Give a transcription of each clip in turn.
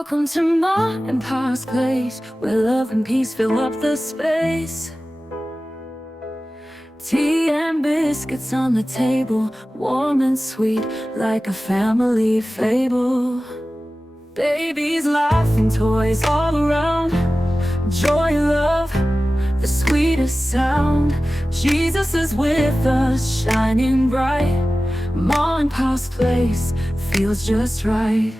Welcome to Ma and Pa's place, where love and peace fill up the space. Tea and biscuits on the table, warm and sweet, like a family fable. Babies laughing, toys all around, joy, love, the sweetest sound. Jesus is with us, shining bright. Ma and Pa's place feels just right.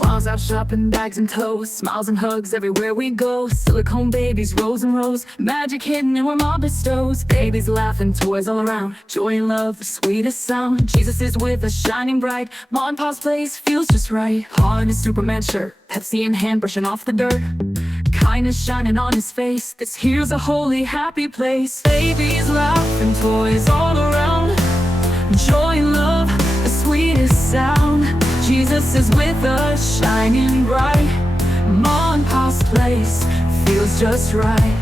Mom's out shopping, bags and toes, smiles and hugs everywhere we go. Silicone babies, rows and rows, magic hidden in where Mom bestows. Babies laughing, toys all around, joy and love, the sweetest sound. Jesus is with us, shining bright. Mom and Pa's place feels just right. Pa in his Superman shirt, Pepsi in hand, brushing off the dirt. Kindness shining on his face, this here's a holy, happy place. Babies laughing, toys all around, joy and love, the sweetest sound. Jesus is with us, shining bright. Ma and Pa's place feels just right.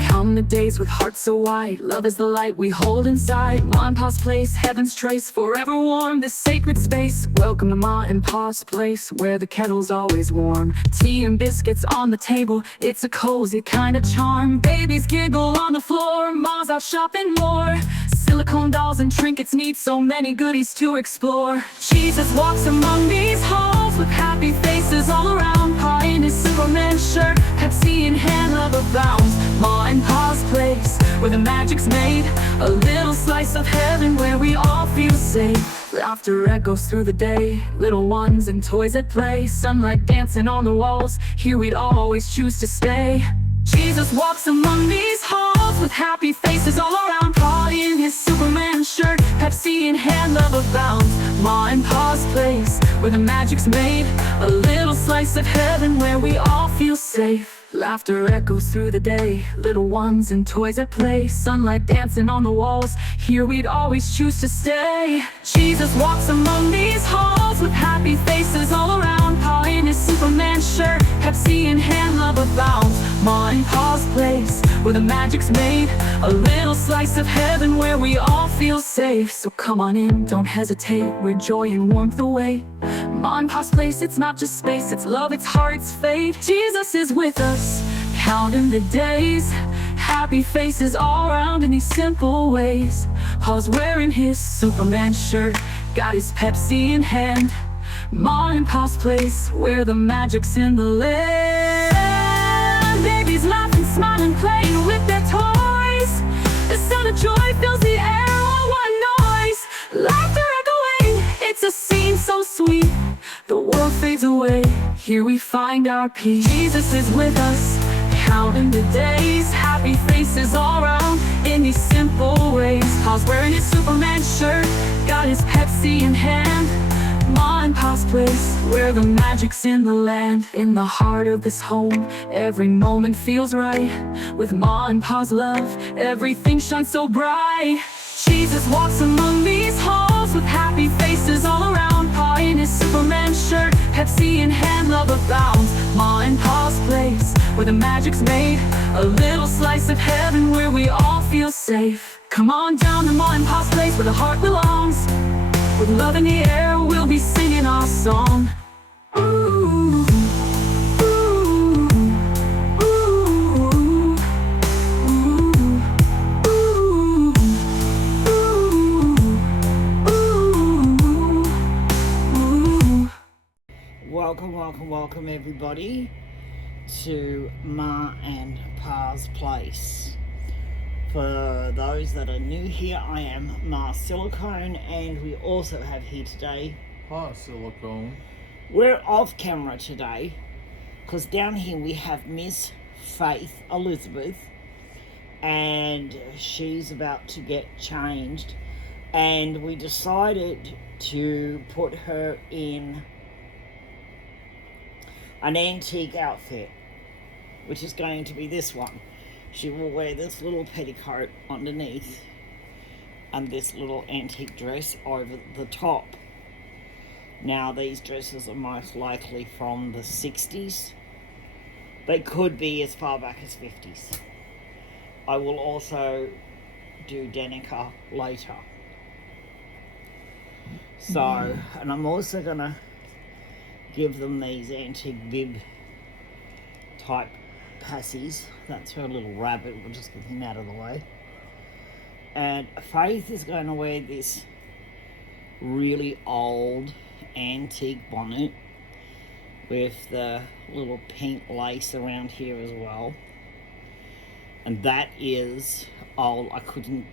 Come the days with hearts so wide, love is the light we hold inside. Ma and Pa's place, heaven's trace, forever warm, this sacred space. Welcome to Ma and Pa's place, where the kettle's always warm. Tea and biscuits on the table, it's a cozy kind of charm. Babies giggle on the floor, Ma's out shopping more. Silicone dolls and trinkets need so many goodies to explore. Jesus walks among these halls with happy faces all around. Pa in his Superman shirt, Pepsi in hand, love abounds. Ma and Pa's place, where the magic's made, a little slice of heaven where we all feel safe. Laughter echoes through the day, little ones and toys at play. Sunlight dancing on the walls, here we'd always choose to stay. Jesus walks among these halls with happy faces all around. Pa in his Superman shirt, Pepsi in hand, love abounds. Ma and Pa's place, where the magic's made, a little slice of heaven where we all feel safe. Laughter echoes through the day, little ones and toys at play. Sunlight dancing on the walls, here we'd always choose to stay. Jesus walks among these halls with happy faces all around. Pa in his Superman shirt, Pepsi in hand, love abounds. Ma and Pa's place, where the magic's made, a little slice of heaven where we all feel safe. So come on in, don't hesitate, where joy and warmth await. Ma and Pa's place, it's not just space, it's love, it's heart, it's faith. Jesus is with us, counting the days, happy faces all around in these simple ways. Pa's wearing his Superman shirt, got his Pepsi in hand. Ma and Pa's place, where the magic's in the land. Babies laughing, smiling, playing with their toys. The sound of joy fills the air, all one noise. Laughter echoing, it's a scene so sweet. The world fades away, here we find our peace. Jesus is with us, counting the days, happy faces all around in these simple ways. Pa's wearing his Superman shirt, got his Pepsi in hand. Ma and Pa's place, where the magic's in the land. In the heart of this home, every moment feels right. With Ma and Pa's love, everything shines so bright. Jesus walks among these halls with happy faces all around. Pa in his Superman shirt, Pepsi in hand, love abounds. Ma and Pa's place, where the magic's made, a little slice of heaven where we all feel safe. Come on down to Ma and Pa's place, where the heart belongs. With love in the air, we'll be singing our song. Ooh, ooh, ooh, ooh. Welcome everybody to Ma and Pa's place. For those that are new here, I am Ma Silicone, and we also have here today Pa Silicone. We're off camera today because down here we have Miss Faith Elizabeth, and she's about to get changed, and we decided to put her in an antique outfit, which is going to be this one. She will wear this little petticoat underneath and this little antique dress over the top. Now, these dresses are most likely from the 60s. They could be as far back as 50s. I will also do Danika later. So, and I'm also going to give them these antique bib type passies. That's her little rabbit. We'll just get him out of the way. And Faith is going to wear this really old antique bonnet with the little pink lace around here as well. And that is old.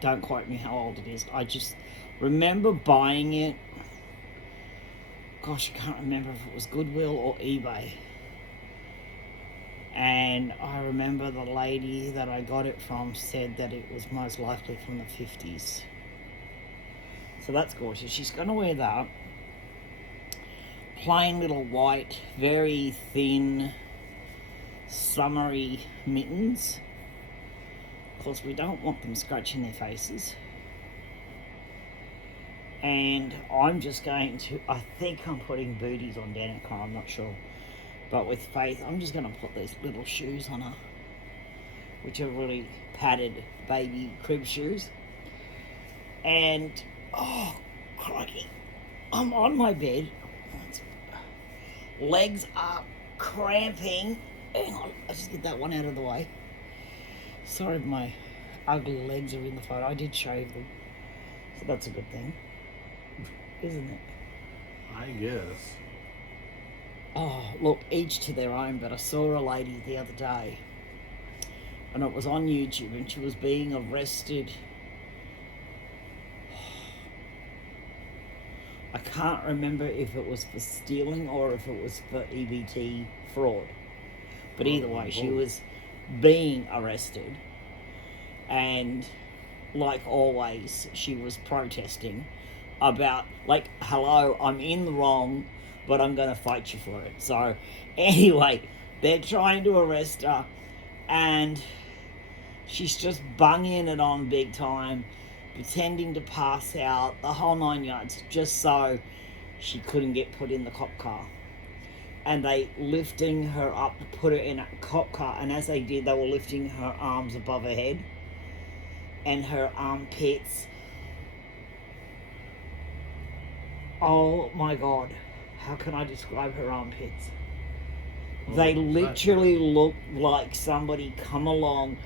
Don't quote me how old it is. I just remember buying it. Gosh, I can't remember if it was Goodwill or eBay. And I remember the lady that I got it from said that it was most likely from the 50s. So that's gorgeous. She's going to wear that. Plain little white, very thin, summery mittens. Of course, we don't want them scratching their faces. And I'm just going to, I think I'm putting booties on Danika, I'm not sure. But with Faith, I'm just going to put these little shoes on her, which are really padded baby crib shoes. And, oh, crikey, I'm on my bed. Legs are cramping. Hang on, I'll just get that one out of the way. Sorry if my ugly legs are in the photo. I did shave them. So that's a good thing, isn't it? I guess. Oh, look, each to their own, but I saw a lady the other day, and it was on YouTube, and she was being arrested. I can't remember if it was for stealing or if it was for EBT fraud. But either way, she was being arrested, and like always, she was protesting about, like, hello, I'm in the wrong, but I'm going to fight you for it. So anyway, they're trying to arrest her, and she's just bunging it on big time, pretending to pass out, the whole 9 yards, just so she couldn't get put in the cop car. And they lifting her up to put her in a cop car, and as they did, they were lifting her arms above her head, and her armpits. Oh my God. How can I describe her armpits? They literally look like somebody come along,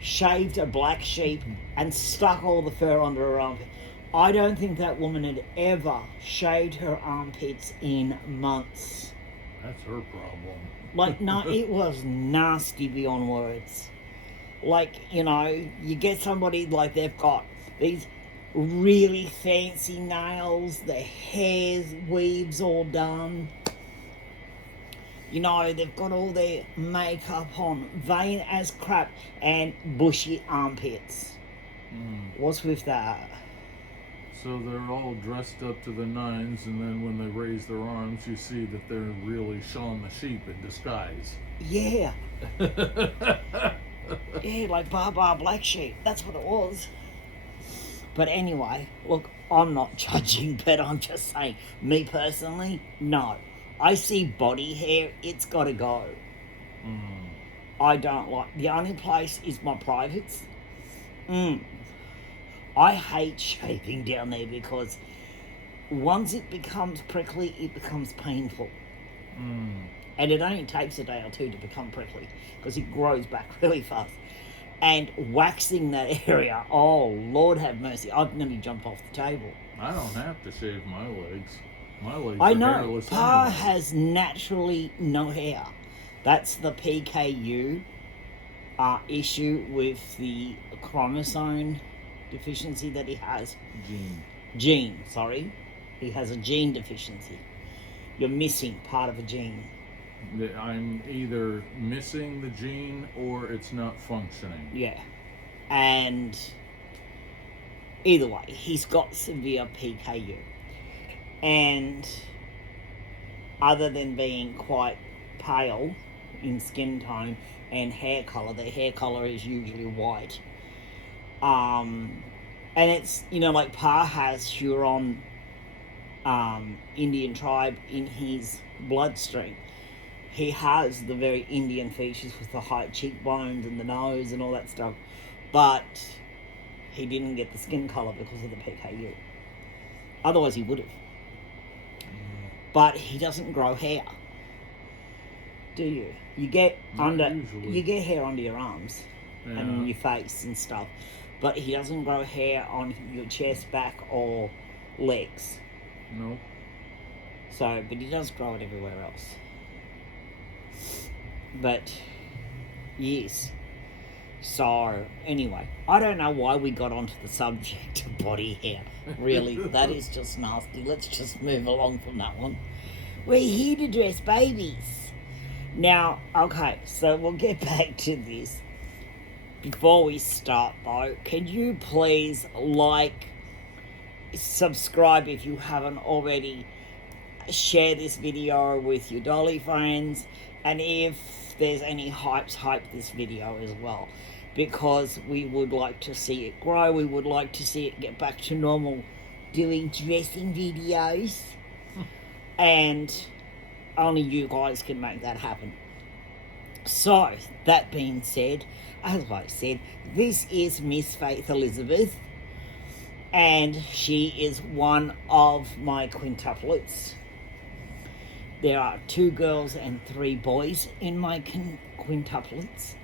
shaved a black sheep, and stuck all the fur under her armpit. I don't think that woman had ever shaved her armpits in months. That's her problem. Like, no, it was nasty beyond words. Like, you know, you get somebody like they've got these really fancy nails, their hair's weaves all done. You know, they've got all their makeup on, vain as crap, and bushy armpits. What's with that? So they're all dressed up to the nines, and then when they raise their arms, you see that they're really Shaun the Sheep in disguise. Yeah. Yeah, like Baba Black Sheep. That's what it was. But anyway, look, I'm not judging, but I'm just saying, me personally, no. I see body hair, it's got to go. I don't like, the only place is my privates. I hate shaving down there because once it becomes prickly, it becomes painful. And it only takes a day or two to become prickly because it grows back really fast. And waxing that area, oh, Lord have mercy, I've nearly jumped off the table. I don't have to shave my legs. My legs I are know, hairless Pa anyway. has naturally no hair. That's the PKU issue with the chromosome deficiency that he has. Gene, sorry. He has a gene deficiency. You're missing part of a gene. I'm either missing the gene or it's not functioning. Yeah. And either way, he's got severe PKU. And other than being quite pale in skin tone and hair colour, their hair colour is usually white. And it's, you know, like Pa has Huron Indian tribe in his bloodstream. He has the very Indian features with the high cheekbones and the nose and all that stuff. But he didn't get the skin colour because of the PKU. Otherwise he would have. but he doesn't grow hair. Do you? You get Usually. you get hair under your arms and your face and stuff, but he doesn't grow hair on your chest, back, or legs. No. So, but he does grow it everywhere else. But yes. So anyway, I don't know why we got onto the subject of body hair. Really, that is just nasty. Let's just move along from that one. We're here to dress babies. Now, okay, so we'll get back to this. Before we start though, can you please subscribe if you haven't already, share this video with your dolly friends, and if there's any hype this video as well, because we would like to see it grow. We would like to see it get back to normal doing dressing videos, and only you guys can make that happen. So that being said, as I said, this is Miss Faith Elizabeth, and she is one of my quintuplets. There are 2 girls and 3 boys in my quintuplets,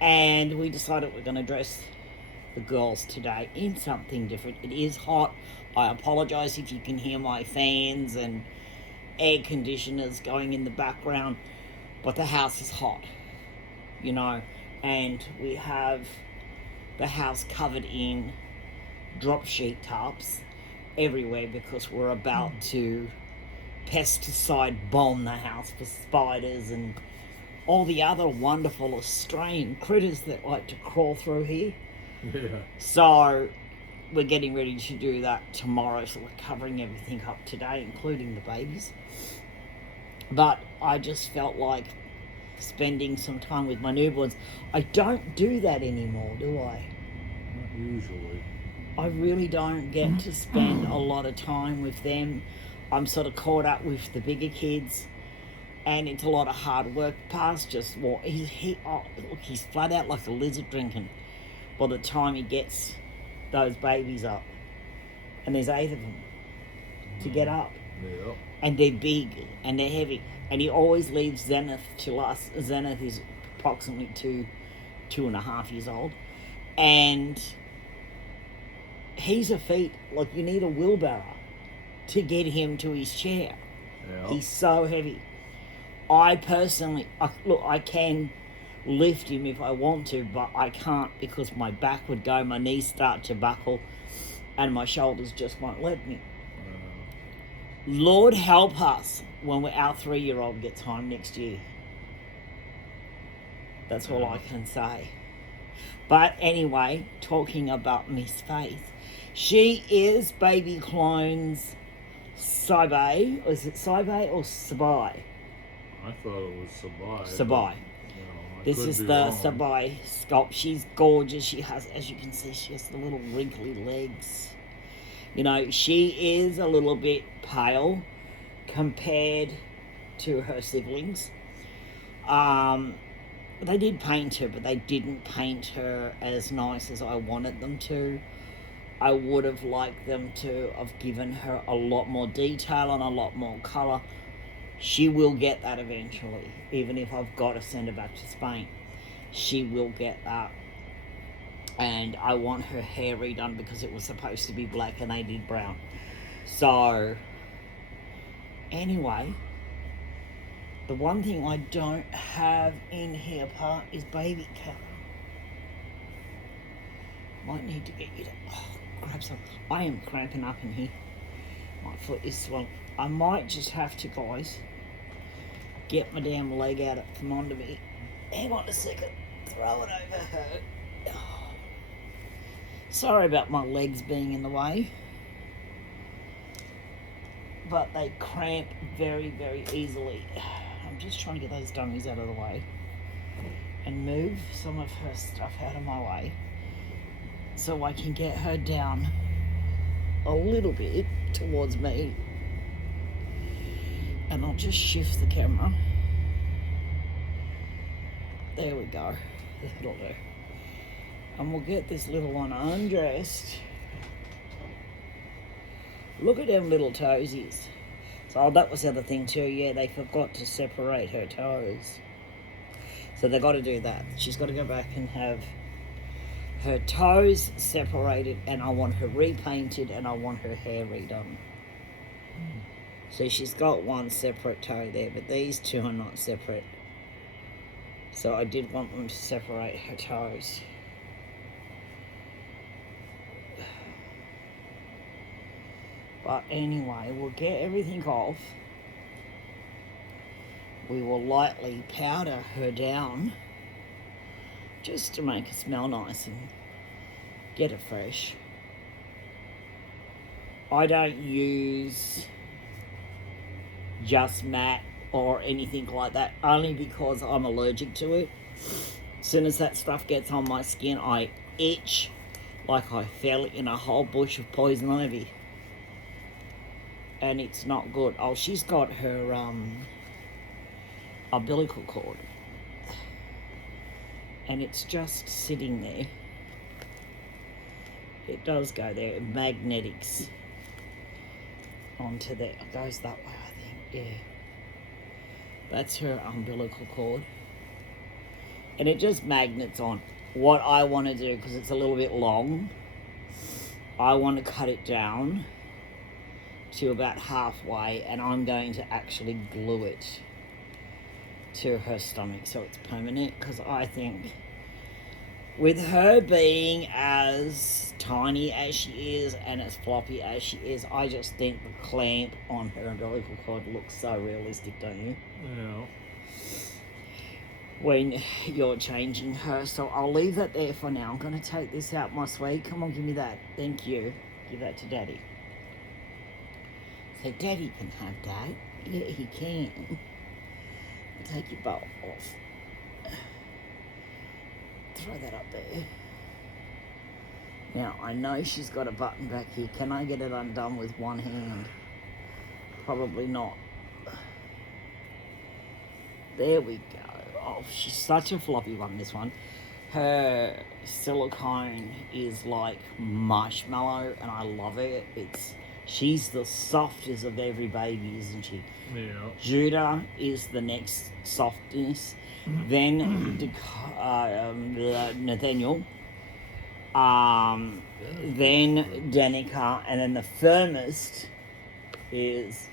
and we decided we're going to dress the girls today in something different. It is hot. I apologise if you can hear my fans and air conditioners going in the background, but the house is hot, you know, and we have the house covered in drop sheet tarps everywhere because we're about to pesticide bomb the house for spiders and all the other wonderful Australian critters that like to crawl through here. Yeah. So we're getting ready to do that tomorrow, so we're covering everything up today, including the babies. But I just felt like spending some time with my newborns. I don't do that anymore, do I? Not usually. I really don't get to spend a lot of time with them. I'm sort of caught up with the bigger kids, and it's a lot of hard work. Pa's just look, he's flat out like a lizard drinking by the time he gets those babies up. And there's 8 of them to get up. Yeah. And they're big and they're heavy. And he always leaves Zenith to us. Zenith is approximately 2.5 years old. And he's a feat, like you need a wheelbarrow to get him to his chair. Yeah. He's so heavy. I personally, I can lift him if I want to, but I can't because my back would go, my knees start to buckle, and my shoulders just won't let me. Lord help us when our 3-year-old gets home next year. That's all I can say. But anyway, talking about Miss Faith, she is baby clones Sabai. Is it Sabai or Sabai? I thought it was Sabai. Sabai. This is the Sabai sculpt. She's gorgeous. She has, as you can see, she has the little wrinkly legs. You know, she is a little bit pale compared to her siblings. They did paint her, but they didn't paint her as nice as I wanted them to. I would have liked them to have given her a lot more detail and a lot more colour. She will get that eventually, even if I've got to send her back to Spain. She will get that. And I want her hair redone because it was supposed to be black and they did brown. So, anyway, the one thing I don't have in here, part, is baby color. Might need to get you to grab some. I am cramping up in here. My foot is swollen. I might just have to, guys, get my damn leg out from under me. Hang on a second. Throw it over her. Sorry about my legs being in the way, but they cramp very, very easily. I'm just trying to get those dummies out of the way and move some of her stuff out of my way so I can get her down a little bit towards me. And I'll just shift the camera. There we go. That'll do. And we'll get this little one undressed. Look at them little toesies. So that was the other thing too. Yeah, they forgot to separate her toes. So they've got to do that. She's got to go back and have her toes separated, and I want her repainted, and I want her hair redone. So she's got one separate toe there, but these two are not separate. So I did want them to separate her toes. But anyway, we'll get everything off. We will lightly powder her down just to make it smell nice and get it fresh. I don't use just matte or anything like that, only because I'm allergic to it. As soon as that stuff gets on my skin, I itch like I fell in a whole bush of poison ivy. And it's not good. Oh, she's got her umbilical cord. And it's just sitting there. It does go there. It magnetics onto there. It goes that way, I think. Yeah. That's her umbilical cord. And it just magnets on. What I want to do, because it's a little bit long, I want to cut it down to about halfway, and I'm going to actually glue it to her stomach so it's permanent, because I think with her being as tiny as she is and as floppy as she is, I just think the clamp on her umbilical cord looks so realistic, don't you? Yeah. When you're changing her. So I'll leave that there for now. I'm going to take this out, my sweet. Come on, give me that. Thank you. Give that to Daddy. So Daddy can have that. Yeah, he can. Take your bowl off. Throw that up there. Now, I know she's got a button back here. Can I get it undone with one hand? Probably not. There we go. Oh, she's such a floppy one, this one. Her silicone is like marshmallow, and I love it. She's the softest of every baby, isn't she? Yeah. Judah is the next softness. Then Nathaniel. Then Danika. And then the firmest is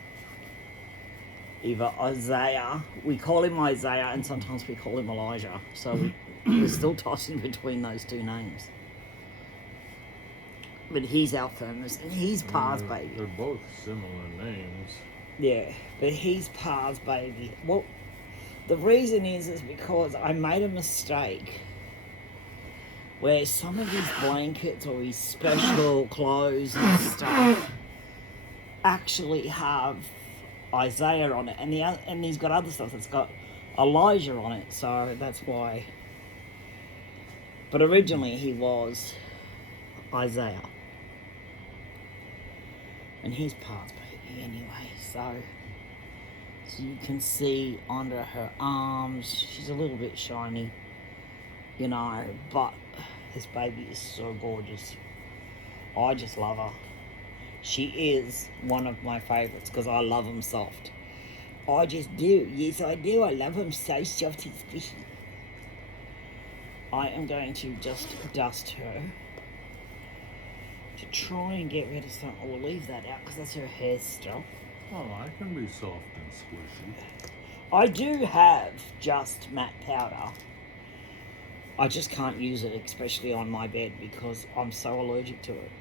either Isaiah. We call him Isaiah, and sometimes we call him Elijah. So we're still tossing between those two names. But he's our firmest, and he's Pa's baby. They're both similar names. Yeah, but he's Pa's baby. Well, the reason is because I made a mistake where some of his blankets or his special clothes and stuff actually have Isaiah on it, and he's got other stuff that's got Elijah on it, so that's why. But originally he was Isaiah. And he's Pa's baby anyway, so you can see under her arms, she's a little bit shiny, you know, but this baby is so gorgeous. I just love her. She is one of my favourites because I love them soft. I just do. Yes, I do. I love them so soft and squishy. I am going to just dust her to try and get rid of some. We'll leave that out because that's her hair still. Oh, I can be soft and squishy. I do have just matte powder. I just can't use it, especially on my bed, because I'm so allergic to it.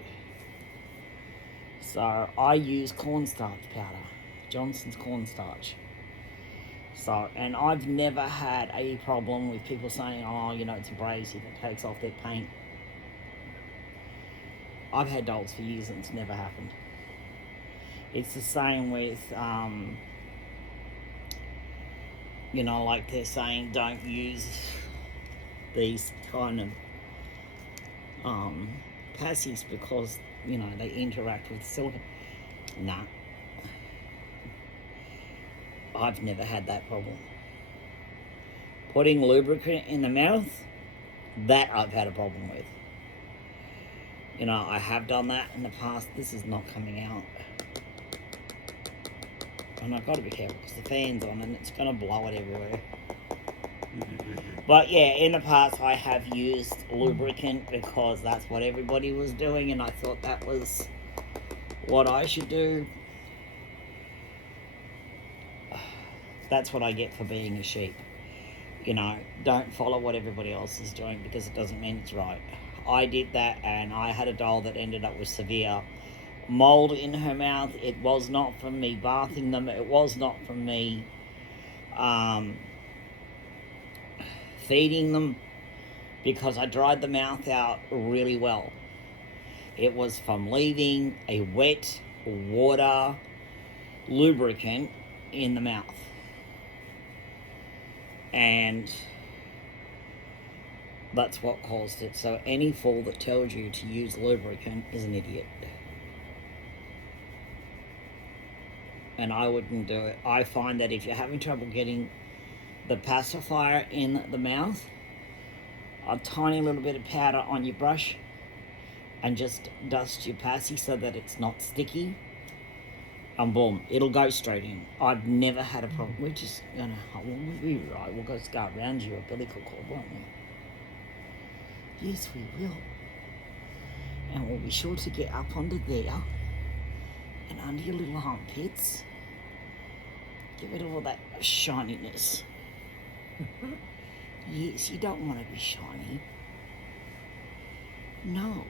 So I use cornstarch powder, Johnson's cornstarch. So, and I've never had a problem with people saying, oh, you know, it's abrasive, it takes off their paint. I've had dolls for years and it's never happened. It's the same with, you know, like they're saying don't use these kind of passives because, you know, they interact with silicone. Nah. I've never had that problem. Putting lubricant in the mouth, that I've had a problem with. You know, I have done that in the past. This is not coming out. and I've got to be careful because the fan's on and it's going to blow it everywhere. But yeah, in the past I have used lubricant because that's what everybody was doing, and I thought that was what I should do. That's what I get for being a sheep. You know, don't follow what everybody else is doing because it doesn't mean it's right. I did that, and I had a doll that ended up with severe mold in her mouth. It was not from me bathing them. It was not from me feeding them, because I dried the mouth out really well. It was from leaving a wet water lubricant in the mouth. And that's what caused it. So any fool that tells you to use lubricant is an idiot. And I wouldn't do it. I find that if you're having trouble getting the pacifier in the mouth, a tiny little bit of powder on your brush and just dust your passy so that it's not sticky, and boom, it'll go straight in. I've never had a problem. We're just gonna, we'll be right. We'll go around your umbilical cord, won't we? Yes, we will. And we'll be sure to get up under there and under your little armpits. Get rid of all that shininess. Yes, you don't want to be shiny. No.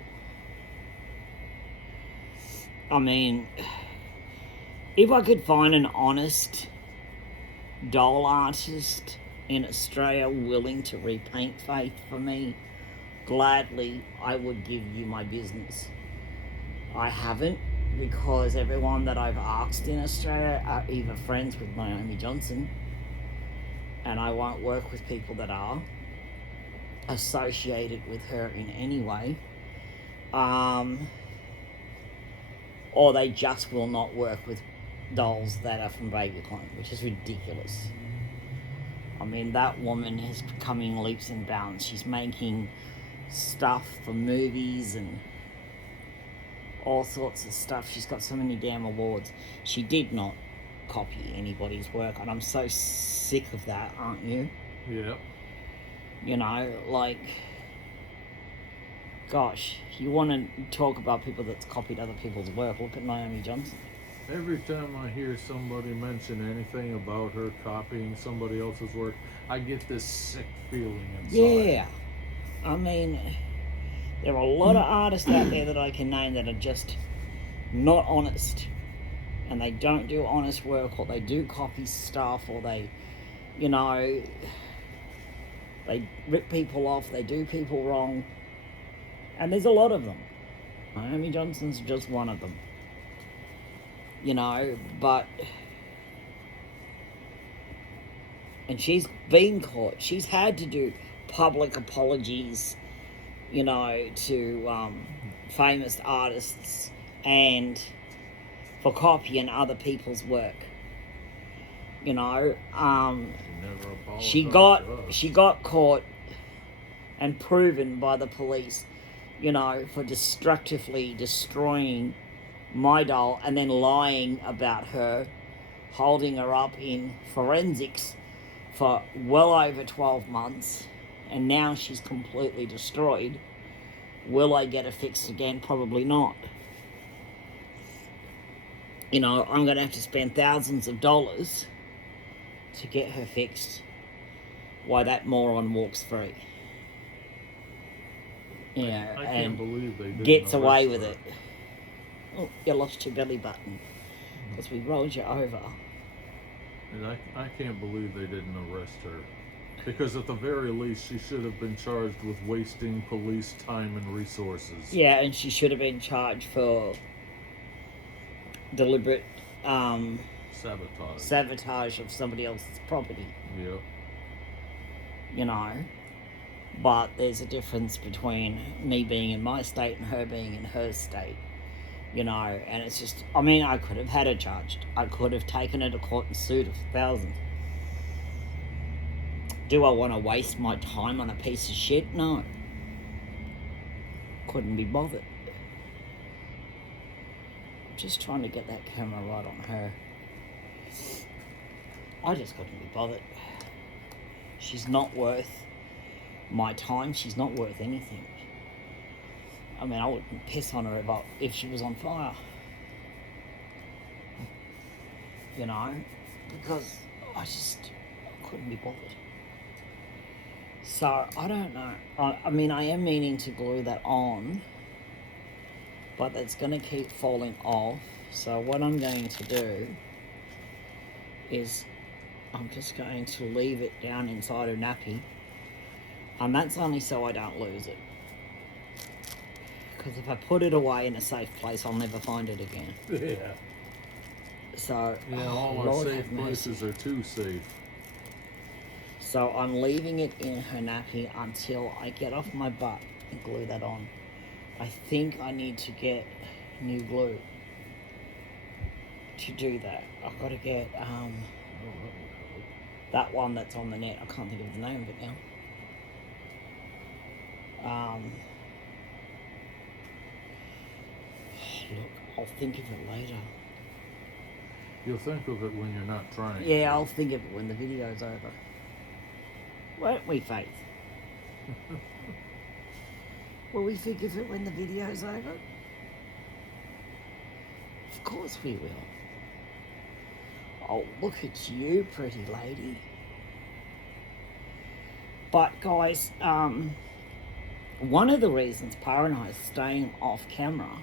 I mean, if I could find an honest doll artist in Australia willing to repaint Faith for me, gladly I would give you my business. I haven't, because everyone that I've asked in Australia are either friends with Naomi Johnson, and I won't work with people that are associated with her in any way, or they just will not work with dolls that are from Baby Clone, which is ridiculous. I mean, that woman is becoming leaps and bounds. She's making stuff for movies and all sorts of stuff. She's got so many damn awards. She did not copy anybody's work, and I'm so sick of that, aren't you? Yeah. You know, like, gosh, you want to talk about people that's copied other people's work, look at Naomi Johnson. Every time I hear somebody mention anything about her copying somebody else's work, I get this sick feeling inside. Yeah. I mean, there are a lot of artists out there that I can name that are just not honest. And they don't do honest work, or they do copy stuff, or they, you know, they rip people off, they do people wrong. And there's a lot of them. Naomi Johnson's just one of them. You know, but... And she's been caught. She's had to do public apologies, you know, to famous artists and for copying other people's work. You know, she got caught and proven by the police, you know, for destructively destroying my doll and then lying about her, holding her up in forensics for well over 12 months, and now she's completely destroyed. Will I get her fixed again? Probably not. You know, I'm going to have to spend thousands of dollars to get her fixed. Why that moron walks free. You know, I can't believe they didn't gets away arrest with her. it. Oh, you lost your belly button because we rolled you over. And I can't believe they didn't arrest her. Because at the very least, she should have been charged with wasting police time and resources. Yeah, and she should have been charged for deliberate sabotage of somebody else's property. Yep. You know, but there's a difference between me being in my state and her being in her state. You know, and it's just, I mean, I could have had her charged. I could have taken her to court and sued her for thousands. Do I want to waste my time on a piece of shit? No. Couldn't be bothered. Just trying to get that camera right on her. I just couldn't be bothered. She's not worth my time. She's not worth anything. I mean, I wouldn't piss on her if she was on fire. You know, because I couldn't be bothered. So, I don't know. I mean, I am meaning to glue that on, but it's going to keep falling off. So what I'm going to do is I'm just going to leave it down inside her nappy, and that's only so I don't lose it. Because if I put it away in a safe place, I'll never find it again. Yeah. So, Yeah, all our Lord safe have mercy. places are too safe. So I'm leaving it in her nappy until I get off my butt and glue that on. I think I need to get new glue to do that. I've got to get that one that's on the net. I can't think of the name of it now. Look, I'll think of it later. You'll think of it when you're not trying. Yeah, I'll think of it when the video's over. Won't we, Faith? Will we think of it when the video's over? Of course we will. Oh, look at you, pretty lady. But guys, one of the reasons Pa and I are staying off camera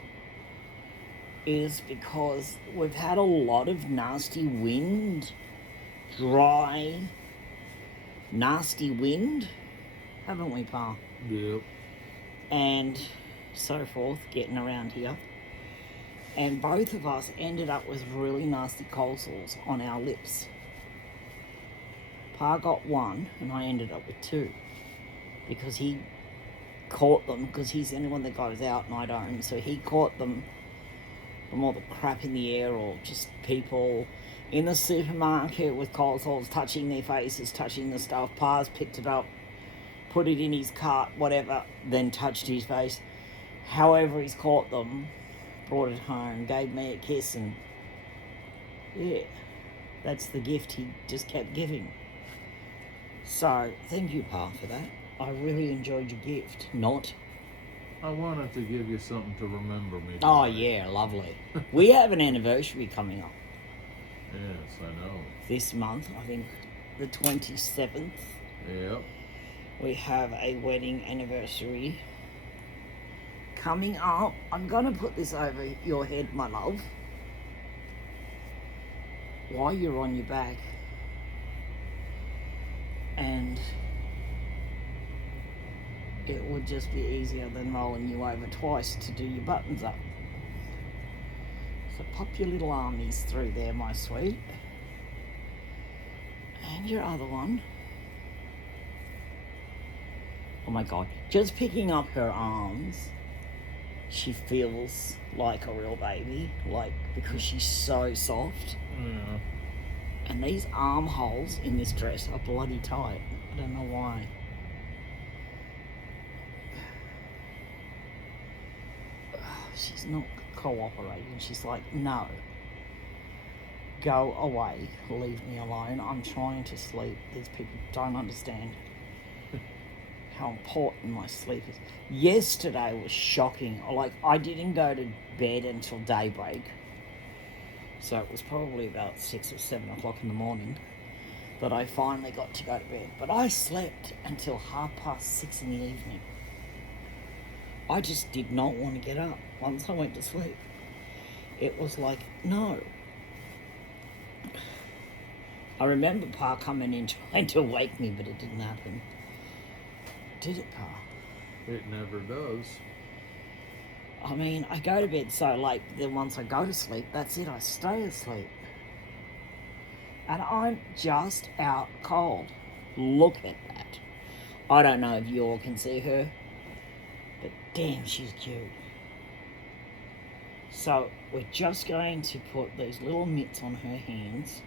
is because we've had a lot of nasty wind, dry, nasty wind, haven't we, Pa? Yep. And so forth, getting around here. And both of us ended up with really nasty cold sores on our lips. Pa got one, and I ended up with two. Because he caught them, because he's the only one that goes out and I don't. So he caught them from all the crap in the air, or just people in the supermarket with cold sores touching their faces, touching the stuff. Pa's picked it up, put it in his cart, whatever, then touched his face. However he's caught them, brought it home, gave me a kiss, and yeah, that's the gift he just kept giving. So, thank you, Pa, for that. I really enjoyed your gift. Not. I wanted to give you something to remember me. Oh, tonight. yeah, lovely. We have an anniversary coming up Yes, I know. this month, I think the 27th. Yep. We have a wedding anniversary coming up. I'm going to put this over your head, my love, while you're on your back. And it would just be easier than rolling you over twice to do your buttons up. So pop your little armies through there, my sweet. And your other one. Oh my God, just picking up her arms, she feels like a real baby, like, because she's so soft. Yeah. And these armholes in this dress are bloody tight. I don't know why. She's not cooperating. She's like, no. Go away. Leave me alone. I'm trying to sleep. These people don't understand how important my sleep is. Yesterday was shocking. Like, I didn't go to bed until daybreak. So it was probably about 6 or 7 o'clock in the morning that I finally got to go to bed. But I slept until 6:30 in the evening. I just did not want to get up once I went to sleep. It was like, no. I remember Pa coming in trying to wake me, but it didn't happen. Did it, Pa? It never does. I mean, I go to bed so late, then once I go to sleep, that's it, I stay asleep. And I'm just out cold. Look at that. I don't know if you all can see her, but damn, she's cute. So, we're just going to put these little mitts on her hands,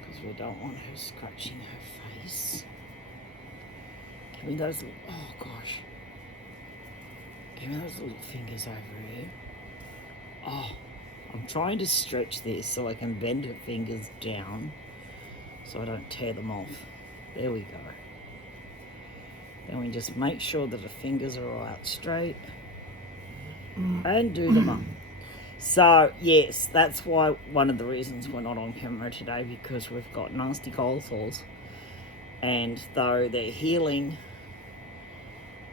because we don't want her scratching her face. Give me those little, oh gosh. Give me those little fingers over here. Oh, I'm trying to stretch this so I can bend her fingers down so I don't tear them off. There we go. Then we just make sure that the fingers are all out straight and do them up. So, yes, that's why one of the reasons we're not on camera today, because we've got nasty cold sores. And though they're healing,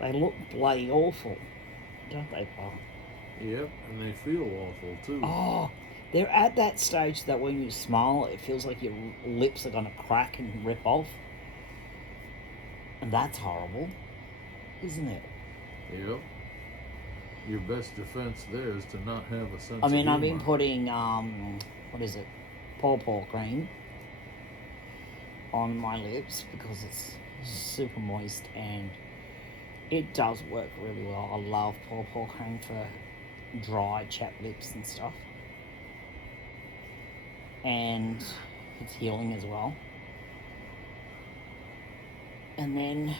they look bloody awful, don't they, Paul? Yep, and they feel awful too. Oh, they're at that stage that when you smile, it feels like your lips are going to crack and rip off. And that's horrible, isn't it? Yep. Your best defense there is to not have a sense I mean, of I've been humor. putting, what is it, pawpaw cream on my lips because it's super moist and it does work really well. I love pawpaw cream for dry, chapped lips and stuff. And it's healing as well. And then,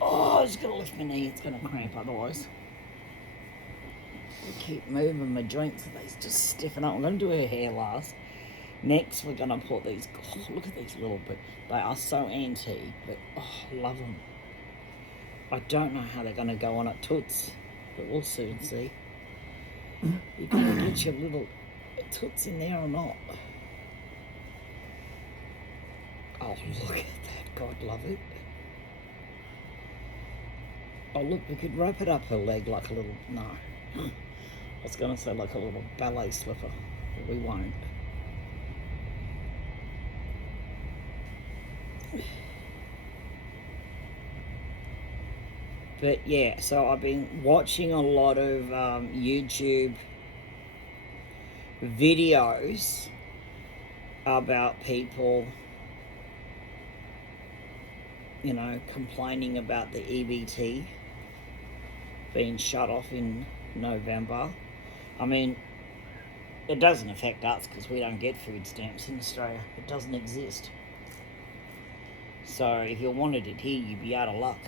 I just gotta lift my knee, it's gonna cramp otherwise. I keep moving my joints and they just stiffen up. I'm gonna do her hair last. Next, we're gonna put these, look at these little bit. They are so antique, but I love them. I don't know how they're gonna go on at Toots, but we'll soon see. You're gonna get your little Toots in there or not. Oh, look at that. God love it. Oh, look, we could wrap it up her leg like a little... No. I was going to say like a little ballet slipper, but we won't. But yeah, so I've been watching a lot of YouTube videos about people, you know, complaining about the EBT being shut off in November. I mean, it doesn't affect us because we don't get food stamps in Australia. It doesn't exist. So if you wanted it here, you'd be out of luck.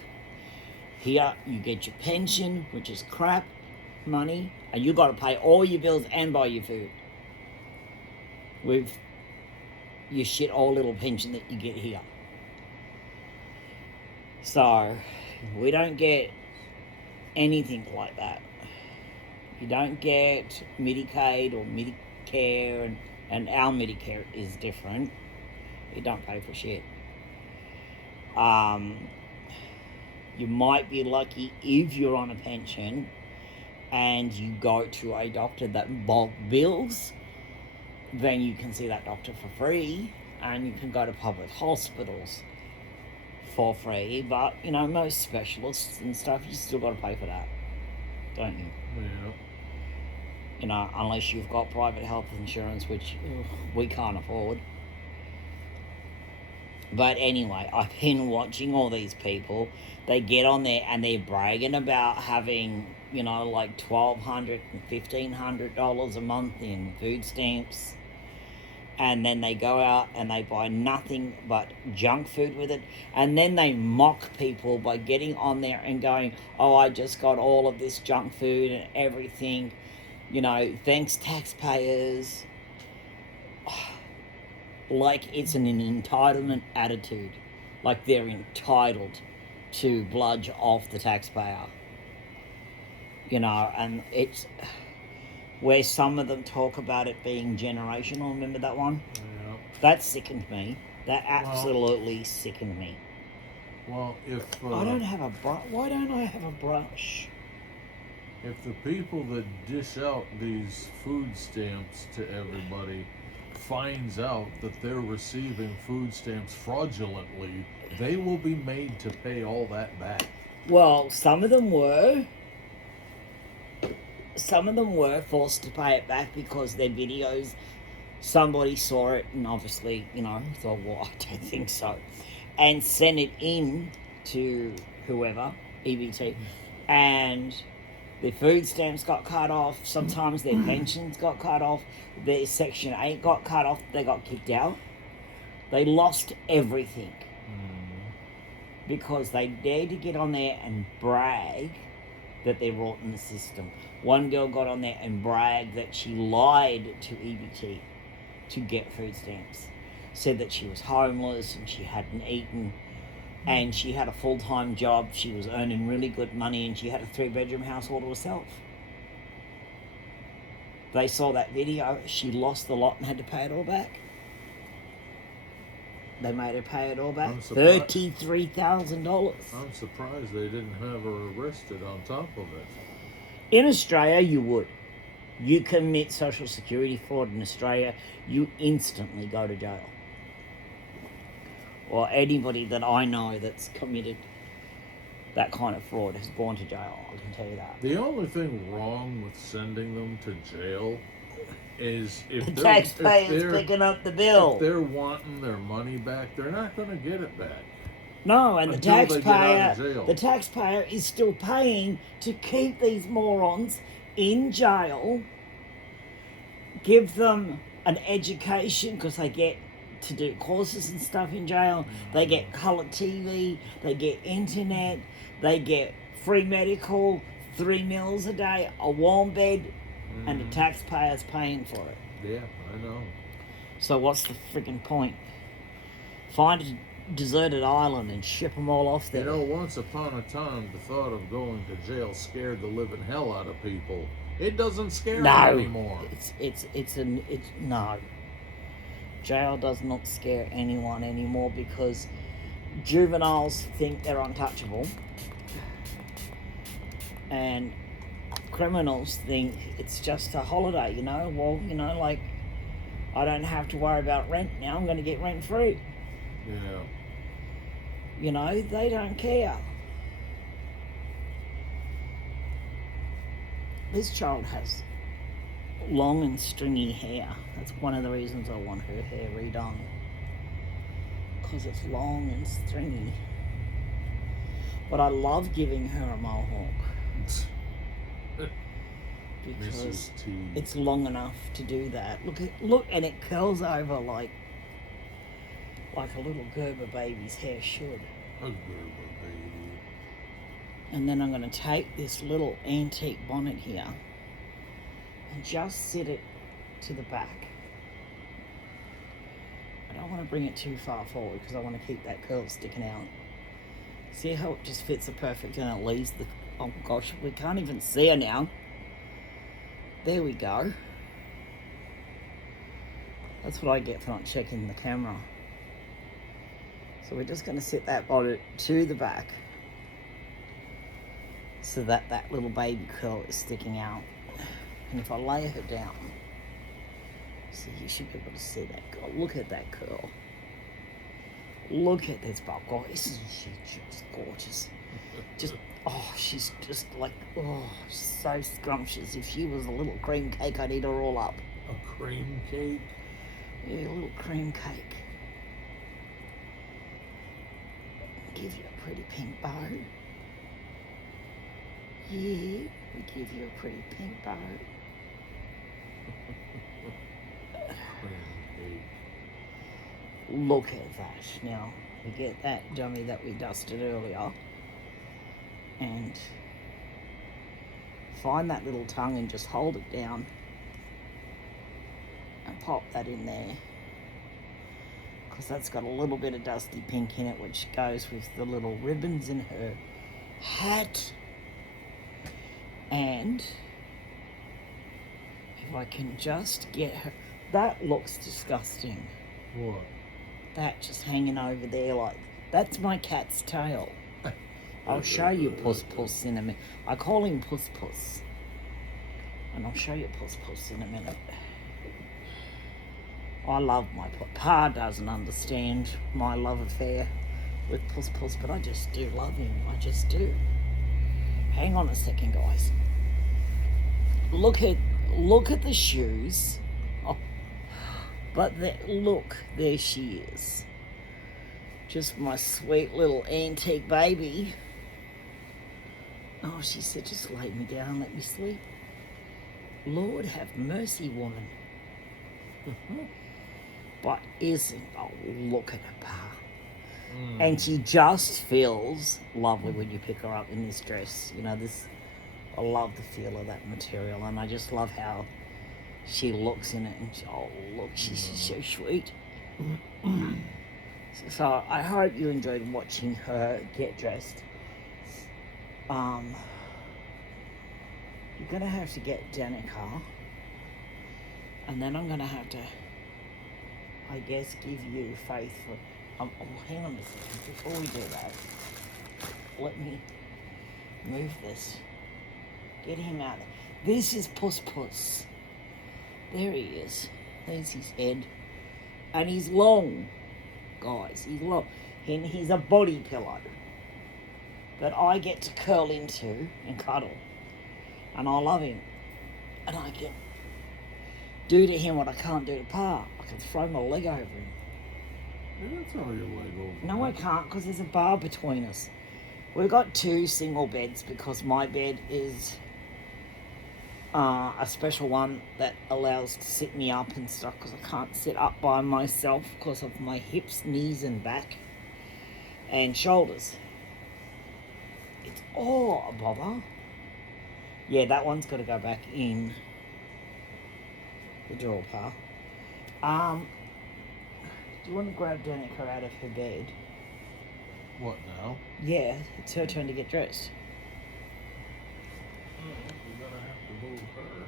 Here, you get your pension, which is crap money, and you got to pay all your bills and buy your food with your shit old little pension that you get here. So we don't get anything like that. You don't get Medicaid or Medicare, and our Medicare is different. You don't pay for shit. You might be lucky if you're on a pension and you go to a doctor that bulk bills, then you can see that doctor for free and you can go to public hospitals for free. But, you know, most specialists and stuff, you still got to pay for that, don't you? Yeah. You know, unless you've got private health insurance, which we can't afford. But anyway, I've been watching all these people. They get on there and they're bragging about having, you know, like $1,200 and $1,500 a month in food stamps. And then they go out and they buy nothing but junk food with it. And then they mock people by getting on there and going, oh, I just got all of this junk food and everything. You know, thanks taxpayers. Like it's an entitlement attitude. Like they're entitled to bludge off the taxpayer. You know, and it's where some of them talk about it being generational. Remember that one? Yeah. That sickened me. That absolutely sickened me. Well, if I don't have a brush. Why don't I have a brush? If the people that dish out these food stamps to everybody finds out that they're receiving food stamps fraudulently, they will be made to pay all that back. Well, some of them were. Some of them were forced to pay it back because their videos, somebody saw it and obviously, you know, thought, well, I don't think so. And sent it in to whoever, EBT. And their food stamps got cut off. Sometimes their pensions got cut off. Their Section 8 got cut off. They got kicked out. They lost everything. Because they dared to get on there and brag that they're wrought in the system. One girl got on there and bragged that she lied to EBT to get food stamps. Said that she was homeless and she hadn't eaten and she had a full-time job. She was earning really good money and she had a 3-bedroom house all to herself. They saw that video. She lost the lot and had to pay it all back. They made her pay it all back. $33,000. I'm surprised they didn't have her arrested on top of it. In Australia, you would. You commit social security fraud in Australia, you instantly go to jail. Or anybody that I know that's committed that kind of fraud has gone to jail, I can tell you that. The only thing wrong with sending them to jail is if the taxpayer's picking up the bill. If they're wanting their money back, they're not going to get it back. No, and the taxpayer is still paying to keep these morons in jail, give them an education because they get to do courses and stuff in jail. They get colour TV, they get internet, they get free medical, 3 meals a day, a warm bed, and the taxpayer's paying for it. Yeah, I know. So what's the freaking point? Find a deserted island and ship them all off there. You know, once upon a time, the thought of going to jail scared the living hell out of people. It doesn't scare them anymore. No. Jail does not scare anyone anymore because juveniles think they're untouchable and criminals think it's just a holiday, you know. Well, you know, like, I don't have to worry about rent now, I'm going to get rent free. Yeah. You know, they don't care. This child has long and stringy hair. That's one of the reasons I want her hair redone. Because it's long and stringy. But I love giving her a mohawk. Because it's long enough to do that. Look, and it curls over like a little Gerber baby's hair should. A Gerber baby. And then I'm going to take this little antique bonnet here and just sit it to the back. I don't want to bring it too far forward because I want to keep that curl sticking out. See how it just fits it perfect and it leaves the... Oh gosh, we can't even see her now. There we go. That's what I get for not checking the camera. So we're just going to sit that bonnet to the back so that that little baby curl is sticking out. And if I lay her down, see, you should be able to see that curl. Look at that curl. Look at this bub. God, isn't she just gorgeous? She's just like, so scrumptious. If she was a little cream cake, I'd eat her all up. A cream cake? Yeah, a little cream cake. Give you a pretty pink bow. Yeah, we give you a pretty pink bow. Look at that. Now, we get that dummy that we dusted earlier. And find that little tongue and just hold it down. And pop that in there. Because that's got a little bit of dusty pink in it, which goes with the little ribbons in her hat. And if I can just get her... That looks disgusting. What? That just hanging over there like... That's my cat's tail. I'll show you Puss Puss in a minute. I call him Puss Puss. And I'll show you Puss Puss in a minute. I love my... Pa doesn't understand my love affair with Puss Puss, but I just do love him. I just do. Hang on a second, guys. Look at the shoes. Oh, but look, there she is. Just my sweet little antique baby. Oh, she said, just lay me down and let me sleep. Lord have mercy, woman. But look at her, Pa. And she just feels lovely when you pick her up in this dress. You know, this I love the feel of that material, and I just love how she looks in it, and oh look, she's so sweet. So I hope you enjoyed watching her get dressed. You're gonna have to get Danika, and then I'm gonna have to, I guess, give you Faith for. Oh, hang on a second. Before we do that, let me move this. Get him out. This is Puss Puss. There he is. There's his head, and he's long, guys. He's long, and he's a body pillow that I get to curl into and cuddle, and I love him, and I can do to him what I can't do to Pa. I can throw my leg over him. You can throw your leg over. No, I can't, because there's a bar between us. We've got 2 single beds because my bed is a special one that allows to sit me up and stuff, because I can't sit up by myself because of my hips, knees and back and shoulders. It's all a bother. Yeah, that one's got to go back in the drawer, Pa. Do you want to grab Danika out of her bed? What now? Yeah, it's her turn to get dressed. You're gonna have to move her.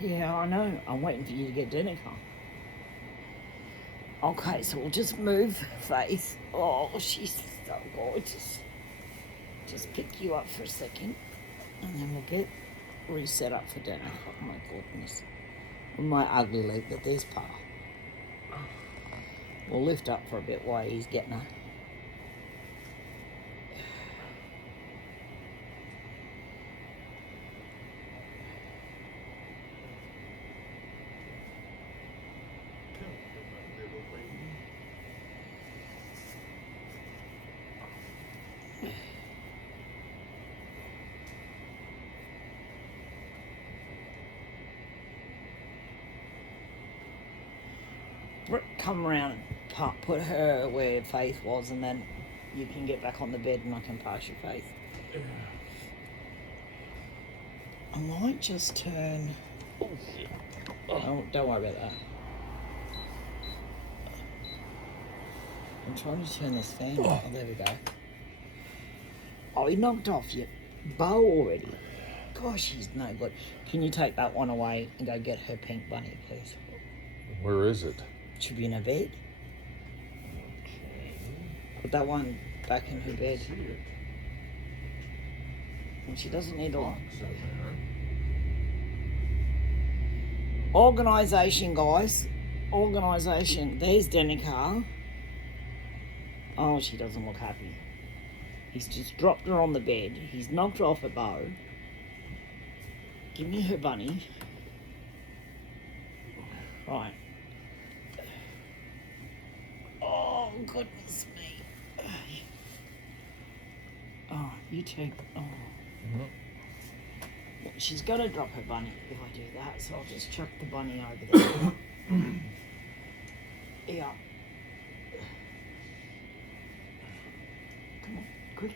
Yeah, I know. I'm waiting for you to get Danika. Okay, so we'll just move Faith. Oh, she's so gorgeous. Just pick you up for a second, and then we'll get reset up for Danika. Oh my goodness. With my ugly leg, but there's Pa. We'll lift up for a bit while he's getting her. Come around and put her where Faith was, and then you can get back on the bed and I can pass you Faith. I might just turn... Oh, don't worry about that. I'm trying to turn this fan on. Oh, there we go. Oh, he knocked off your bow already. Gosh, he's no good. Can you take that one away and go get her pink bunny, please? Where is it? Should be in her bed. Put that one back in her bed. See it. And she doesn't need a lot. Box in there. Organisation, guys. Organisation. There's Danika. Oh, she doesn't look happy. He's just dropped her on the bed. He's knocked her off her bow. Give me her bunny. Right. Oh, goodness me. Oh, you take... Oh. Mm-hmm. She's got to drop her bunny if I do that, so I'll just chuck the bunny over there. Yeah. Come on, good.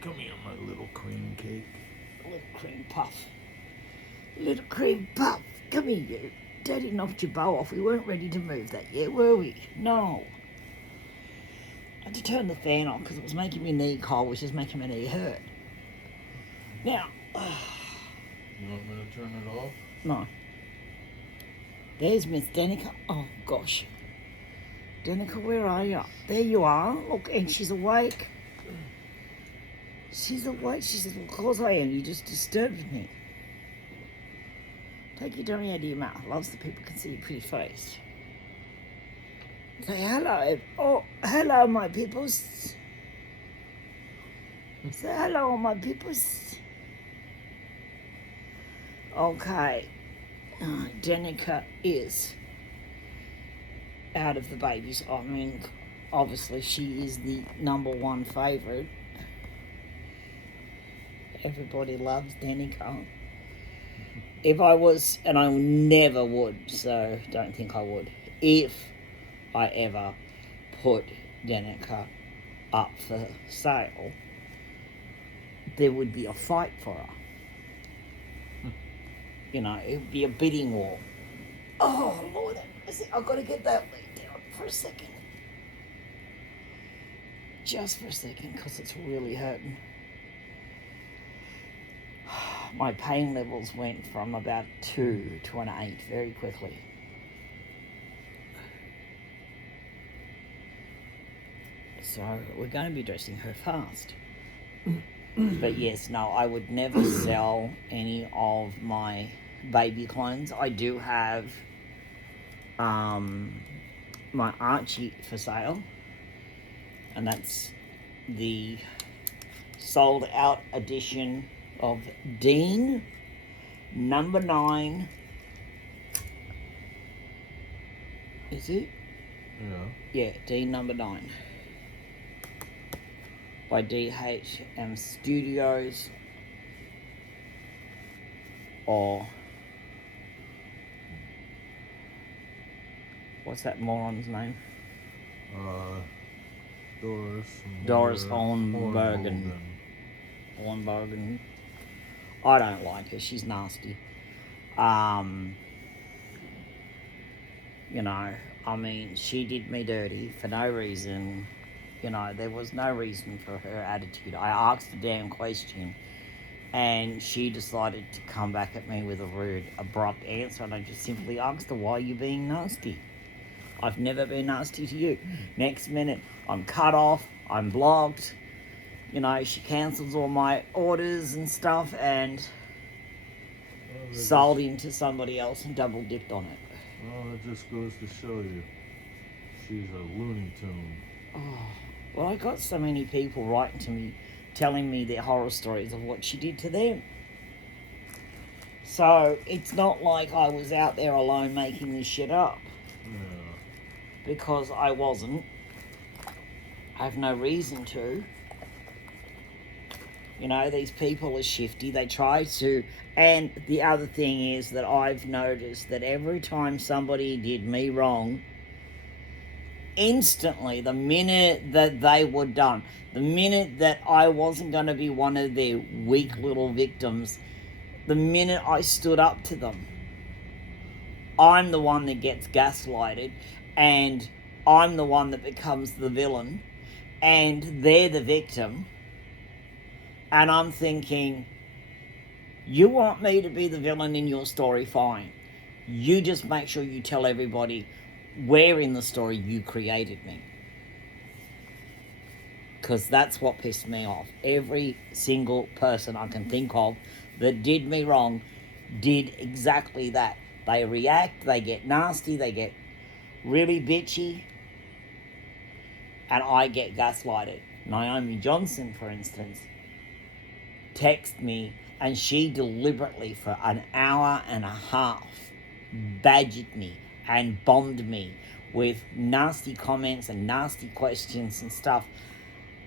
Come here, my little cream cake. Little cream puff. Little cream puff. Come here, you. Daddy knocked your bow off. We weren't ready to move that yet, were we? No. I had to turn the fan on because it was making my knee cold, which is making my knee hurt. Now. You want me to turn it off? No. There's Miss Danika. Oh, gosh. Danika, where are you? There you are. Look, and she's awake. She's awake. She says, well, of course I am. You just disturbed me. Take your dummy out of your mouth. Loves the people can see your pretty face. Say hello. Oh, hello, my peoples. Say hello, my peoples. Okay. Danika is out of the babies. I mean, obviously she is the #1 favourite. Everybody loves Danika. If I was, and I never would, so don't think I would, if I ever put Danika up for sale, there would be a fight for her. You know, it would be a bidding war. Oh, Lord, I've got to get that leg down for a second. Just for a second, because it's really hurting. My pain levels went from about 2 to an 8 very quickly. So we're going to be dressing her fast. But yes, no, I would never sell any of my baby clones. I do have my Archie for sale, and that's the sold out edition of Dean number 9. Is it? Yeah, Dean number 9 by DHM Studios, or what's that moron's name? Doris Hornbergen. I don't like her. She's nasty. You know, I mean, she did me dirty for no reason. You know, there was no reason for her attitude. I asked a damn question, and she decided to come back at me with a rude, abrupt answer, and I just simply asked her, why are you being nasty? I've never been nasty to you. Next minute, I'm cut off, I'm blocked. You know, she cancels all my orders and stuff, and sold him to somebody else and double dipped on it. Well, it just goes to show you, she's a Looney Tune. Oh, well, I got so many people writing to me, telling me their horror stories of what she did to them. So it's not like I was out there alone making this shit up. Yeah. Because I wasn't. I have no reason to. You know, these people are shifty. They try to... And the other thing is that I've noticed that every time somebody did me wrong, instantly, the minute that they were done, the minute that I wasn't going to be one of their weak little victims, the minute I stood up to them, I'm the one that gets gaslighted, and I'm the one that becomes the villain, and they're the victim. And I'm thinking, you want me to be the villain in your story? Fine. You just make sure you tell everybody where in the story you created me. Because that's what pissed me off. Every single person I can think of that did me wrong did exactly that. They react, they get nasty, they get really bitchy, and I get gaslighted. Naomi Johnson, for instance, texted me, and she deliberately for an hour and a half badgered me and bombed me with nasty comments and nasty questions and stuff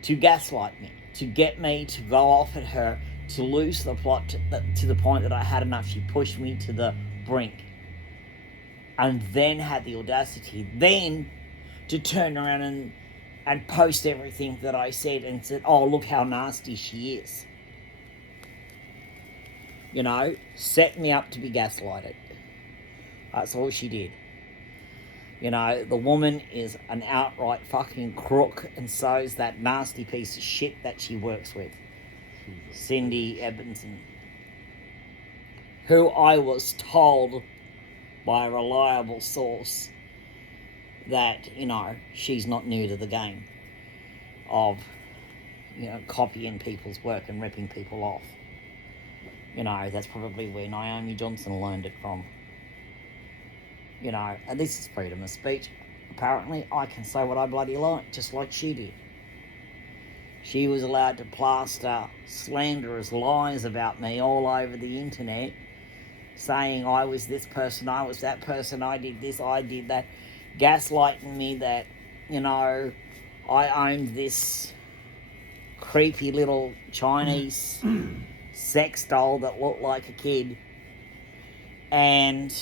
to gaslight me, to get me to go off at her, to lose the plot to the point that I had enough. She pushed me to the brink, and then had the audacity then to turn around and post everything that I said and said, oh, look how nasty she is. You know, set me up to be gaslighted. That's all she did. You know, the woman is an outright fucking crook, and so is that nasty piece of shit that she works with, Cindy Ebenson, who I was told by a reliable source that, you know, she's not new to the game of, you know, copying people's work and ripping people off. You know, that's probably where Naomi Johnson learned it from. You know, and this is freedom of speech. Apparently, I can say what I bloody like, just like she did. She was allowed to plaster slanderous lies about me all over the internet, saying I was this person, I was that person, I did this, I did that, gaslighting me that, you know, I owned this creepy little Chinese sex doll that looked like a kid. And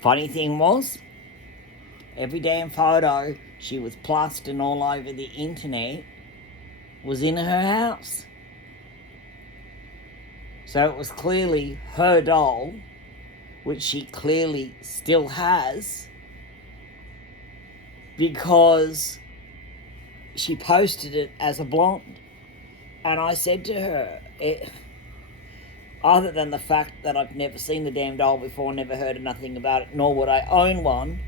funny thing was, every damn photo she was plastering all over the internet was in her house. So it was clearly her doll, which she clearly still has, because she posted it as a blonde. And I said to her, other than the fact that I've never seen the damn doll before, never heard of nothing about it, nor would I own one,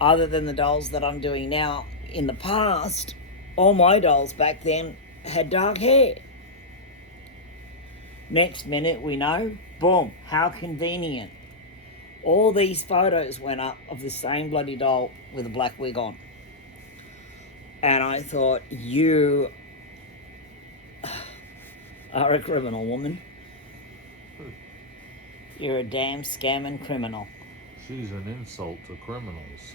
other than the dolls that I'm doing now, in the past, all my dolls back then had dark hair. Next minute we know, boom, how convenient. All these photos went up of the same bloody doll with a black wig on. And I thought, you are a criminal, woman. You're a damn scamming criminal. She's an insult to criminals.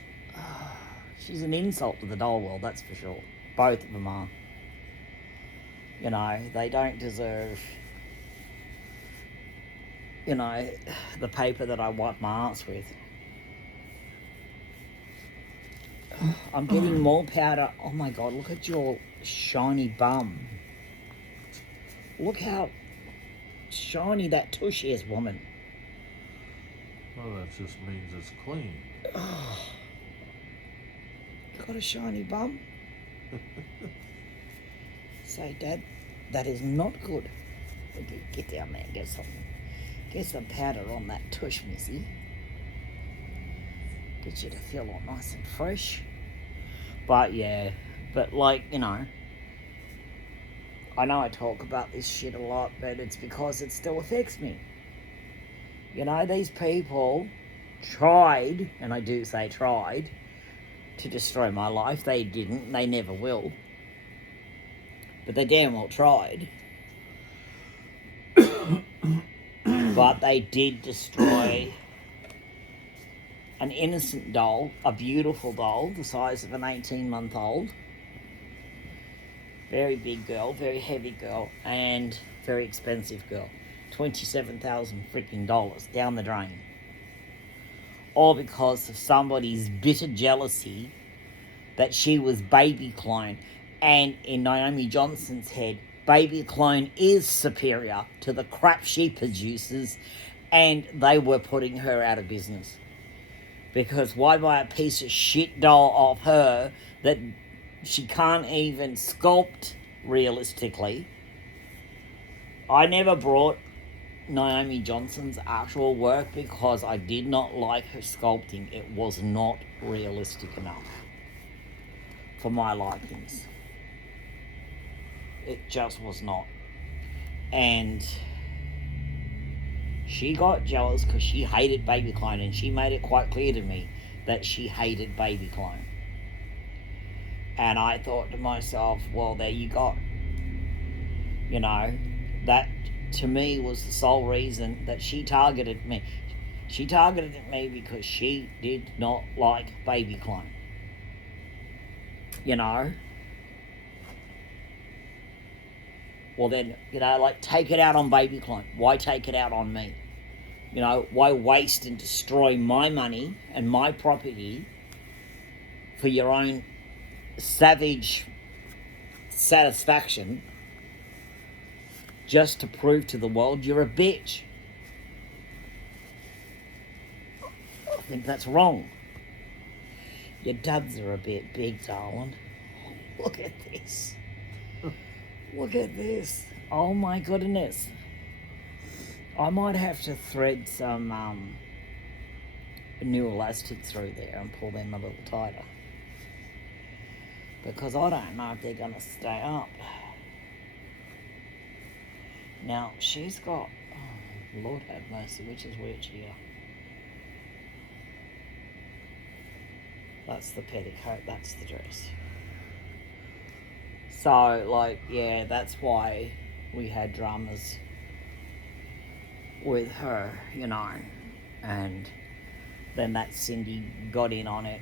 She's an insult to the doll world, that's for sure. Both of them are. You know, they don't deserve, you know, the paper that I wipe my ass with. I'm getting more powder. Oh my God, look at your shiny bum. Look how shiny that tush is, woman. Well, that just means it's clean. You got a shiny bum? Say, Dad, that is not good. Okay, get down there and get some powder on that tush, missy. Get you to feel all nice and fresh. But yeah, like, you know, I know I talk about this shit a lot, but it's because it still affects me. You know, these people tried, and I do say tried, to destroy my life. They didn't, they never will. But they damn well tried. But they did destroy an innocent doll, a beautiful doll, the size of an 18-month-old. Very big girl, very heavy girl, and very expensive girl. $27,000 freaking dollars down the drain. All because of somebody's bitter jealousy that she was baby clone. And in Naomi Johnson's head, baby clone is superior to the crap she produces, and they were putting her out of business. Because why buy a piece of shit doll off her that she can't even sculpt realistically? I never brought Naomi Johnson's actual work because I did not like her sculpting. It was not realistic enough for my likings. It just was not. And she got jealous because she hated baby clone, and she made it quite clear to me that she hated baby clone. And I thought to myself, well, there you go. You know, that to me was the sole reason that she targeted me. She targeted me because she did not like baby clone. You know? Well then, you know, like, take it out on baby clone. Why take it out on me? You know, why waste and destroy my money and my property for your own savage satisfaction, just to prove to the world you're a bitch? I think that's wrong. Your duds are a bit big, darling. Look at this. Look at this. Oh my goodness. I might have to thread some new elastic through there and pull them a little tighter, because I don't know if they're going to stay up. Now, she's got, oh, Lord have mercy, which is which here? That's the petticoat, that's the dress. So, like, yeah, that's why we had dramas with her, you know, and then that Cindy got in on it,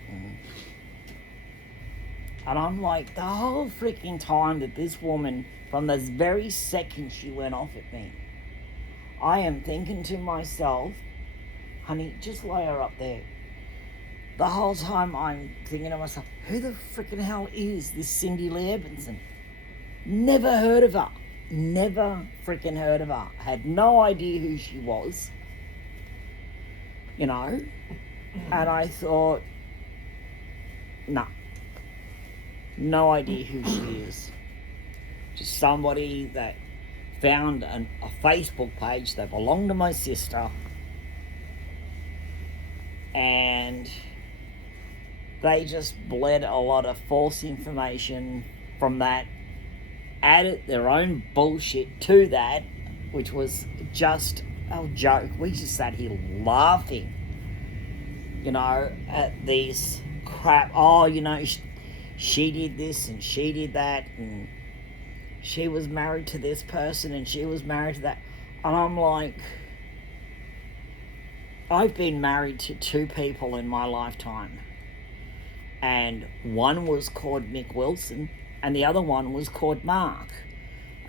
and I'm like, the whole freaking time that this woman, from the very second she went off at me, I am thinking to myself, honey, just lay her up there. the whole time I'm thinking to myself, who the freaking hell is this Cindy Lee Ebenson? Never heard of her. Never freaking heard of her. Had no idea who she was. You know? And I thought, nah. No idea who she is. Just somebody that found a Facebook page that belonged to my sister, and they just bled a lot of false information from that, added their own bullshit to that, which was just a joke. We just sat here laughing, you know, at these crap. Oh, you know, she did this and she did that, and she was married to this person and she was married to that. And I'm like, I've been married to 2 people in my lifetime. And one was called Mick Wilson and the other one was called Mark.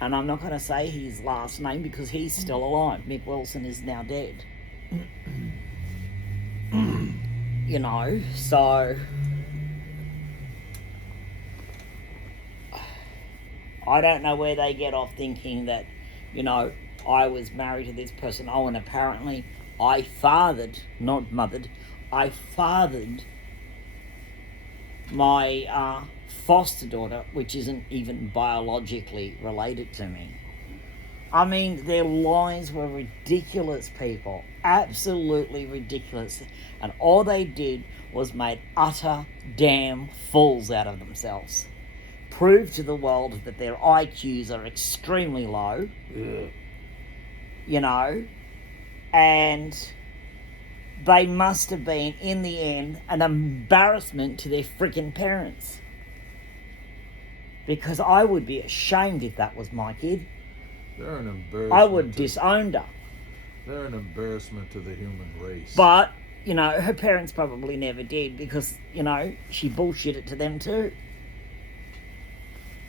And I'm not going to say his last name because he's still alive. Mick Wilson is now dead. You know, so I don't know where they get off thinking that, you know, I was married to this person. Oh, and apparently I fathered, not mothered, I fathered my foster daughter, which isn't even biologically related to me. I mean, their lies were ridiculous, people. Absolutely ridiculous. And all they did was made utter damn fools out of themselves. Prove to the world that their IQs are extremely low. You know, and they must have been, in the end, an embarrassment to their freaking parents. Because I would be ashamed if that was my kid. They're an embarrassment. I would have disowned her. They're an embarrassment to the human race. But, you know, her parents probably never did because, you know, she bullshitted to them too.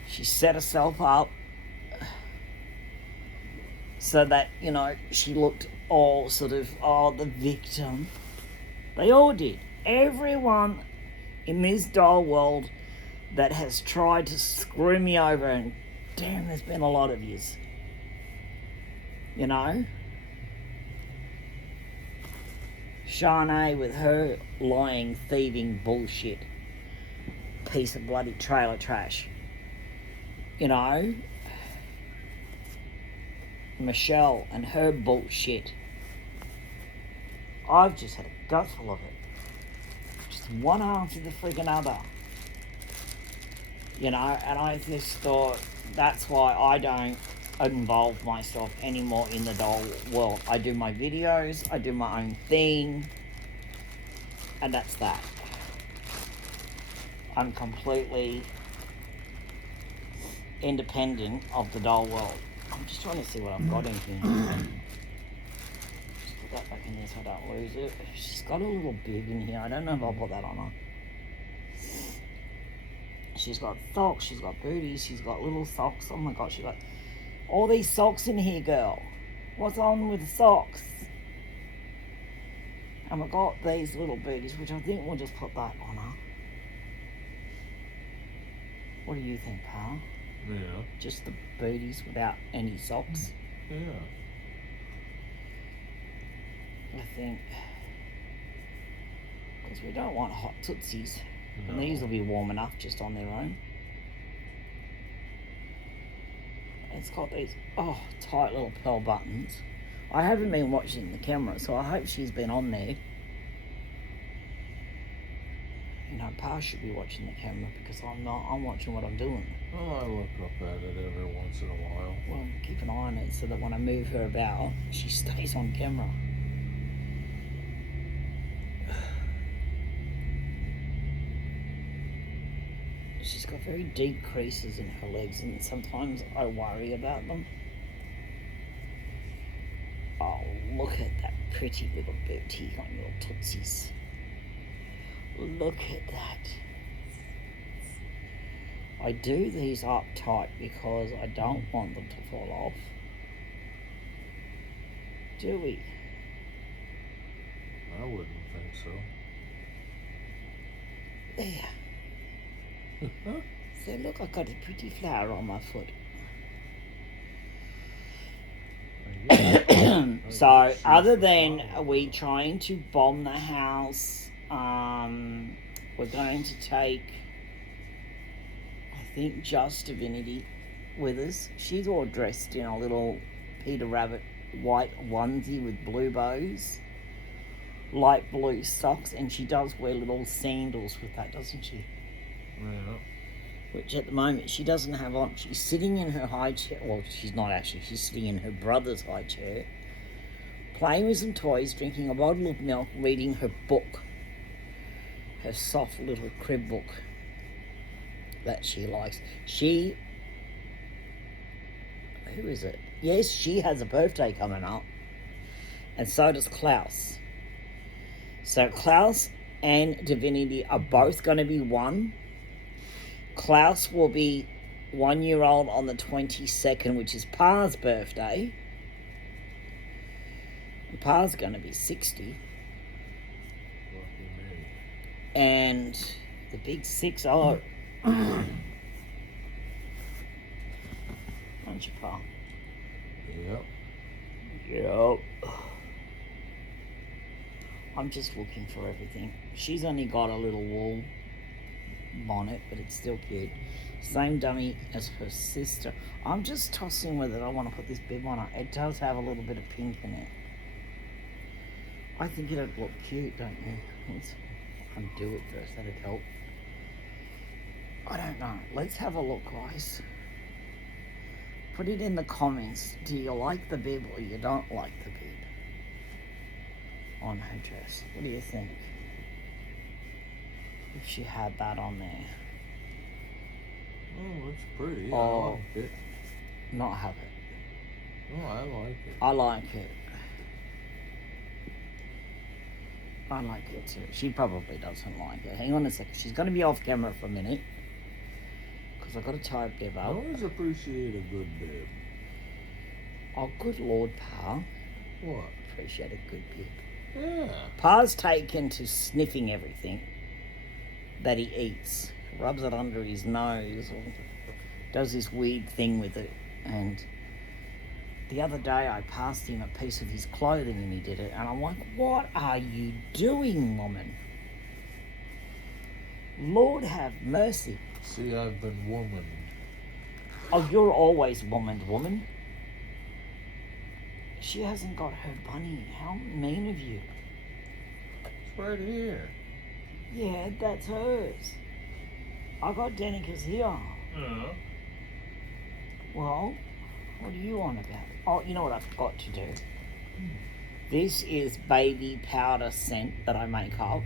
She set herself up so that, you know, she looked all sort of, oh, the victim. They all did. Everyone in this doll world that has tried to screw me over, and damn, there's been a lot of yous. You know? Shanae with her lying, thieving bullshit. Piece of bloody trailer trash. You know? Michelle and her bullshit. I've just had a gutful of it. Just one after the freaking other. You know, and I just thought that's why I don't involve myself anymore in the doll world. I do my videos, I do my own thing, and that's that. I'm completely independent of the doll world. I'm just trying to see what I've got in here. Just put that back in there so I don't lose it. She's got a little bib in here. I don't know if I'll put that on her. She's got socks, she's got booties, she's got little socks. Oh my god, she's got all these socks in here, girl. What's on with the socks? And we've got these little booties, which I think we'll just put that on her. What do you think, pal? Yeah. Just the booties without any socks? Yeah. I think. Because we don't want hot tootsies. No. And these will be warm enough just on their own. It's got these, tight little pearl buttons. I haven't been watching the camera, so I hope she's been on there. You know, Pa should be watching the camera because I'm not. I'm watching what I'm doing. Well, I look up at it every once in a while. Well, keep an eye on it so that when I move her about, she stays on camera. She's got very deep creases in her legs, and sometimes I worry about them. Oh, look at that pretty little booty on your tootsies. Look at that. I do these up tight because I don't want them to fall off. Do we? I wouldn't think so. There. So look, I got a pretty flower on my foot. So other than we trying to bomb the house, we're going to take, I think, just Divinity with us. She's all dressed in a little Peter Rabbit white onesie with blue bows, light blue socks, and she does wear little sandals with that, doesn't she? Yeah. Which at the moment she doesn't have on. She's sitting in her high chair. Well, she's not actually. She's sitting in her brother's high chair, playing with some toys, drinking a bottle of milk, reading her book, her soft little crib book that she likes. Who is it? Yes, she has a birthday coming up, and so does Klaus. So Klaus and Divinity are both going to be one. Klaus will be 1 year old on the 22nd, which is Pa's birthday. And Pa's going to be 60. Lucky me. And the big 6-0. Aren't you, Pa? Yep. Yep. I'm just looking for everything. She's only got a little wool bonnet, but it's still cute. Same dummy as her sister. I'm just tossing whether I want to put this bib on her. It does have a little bit of pink in it. I think it'd look cute, don't you? Let's undo it first. That'd help. I don't know. Let's have a look, guys. Put it in the comments. Do you like the bib or you don't like the bib on her dress? What do you think? If she had that on there. Oh, it's pretty. Oh. I like it. Not have it. Oh, I like it. I like it. I like it too. She probably doesn't like it. Hang on a second. She's going to be off camera for a minute. Because I've got to tie a bib I up. always appreciate a good bib. Oh, good Lord, Pa. What? Appreciate a good bib. Yeah. Pa's taken to sniffing everything that he eats. Rubs it under his nose or does this weird thing with it. And the other day I passed him a piece of his clothing and he did it. And I'm like, what are you doing, woman? Lord have mercy. See, I've been womaned. Oh, you're always woman. She hasn't got her bunny. How mean of you. It's right here. Yeah, that's hers. I got Danika's here. Yeah. Well, what do you want about it? Oh, you know what I forgot to do? This is baby powder scent that I make up.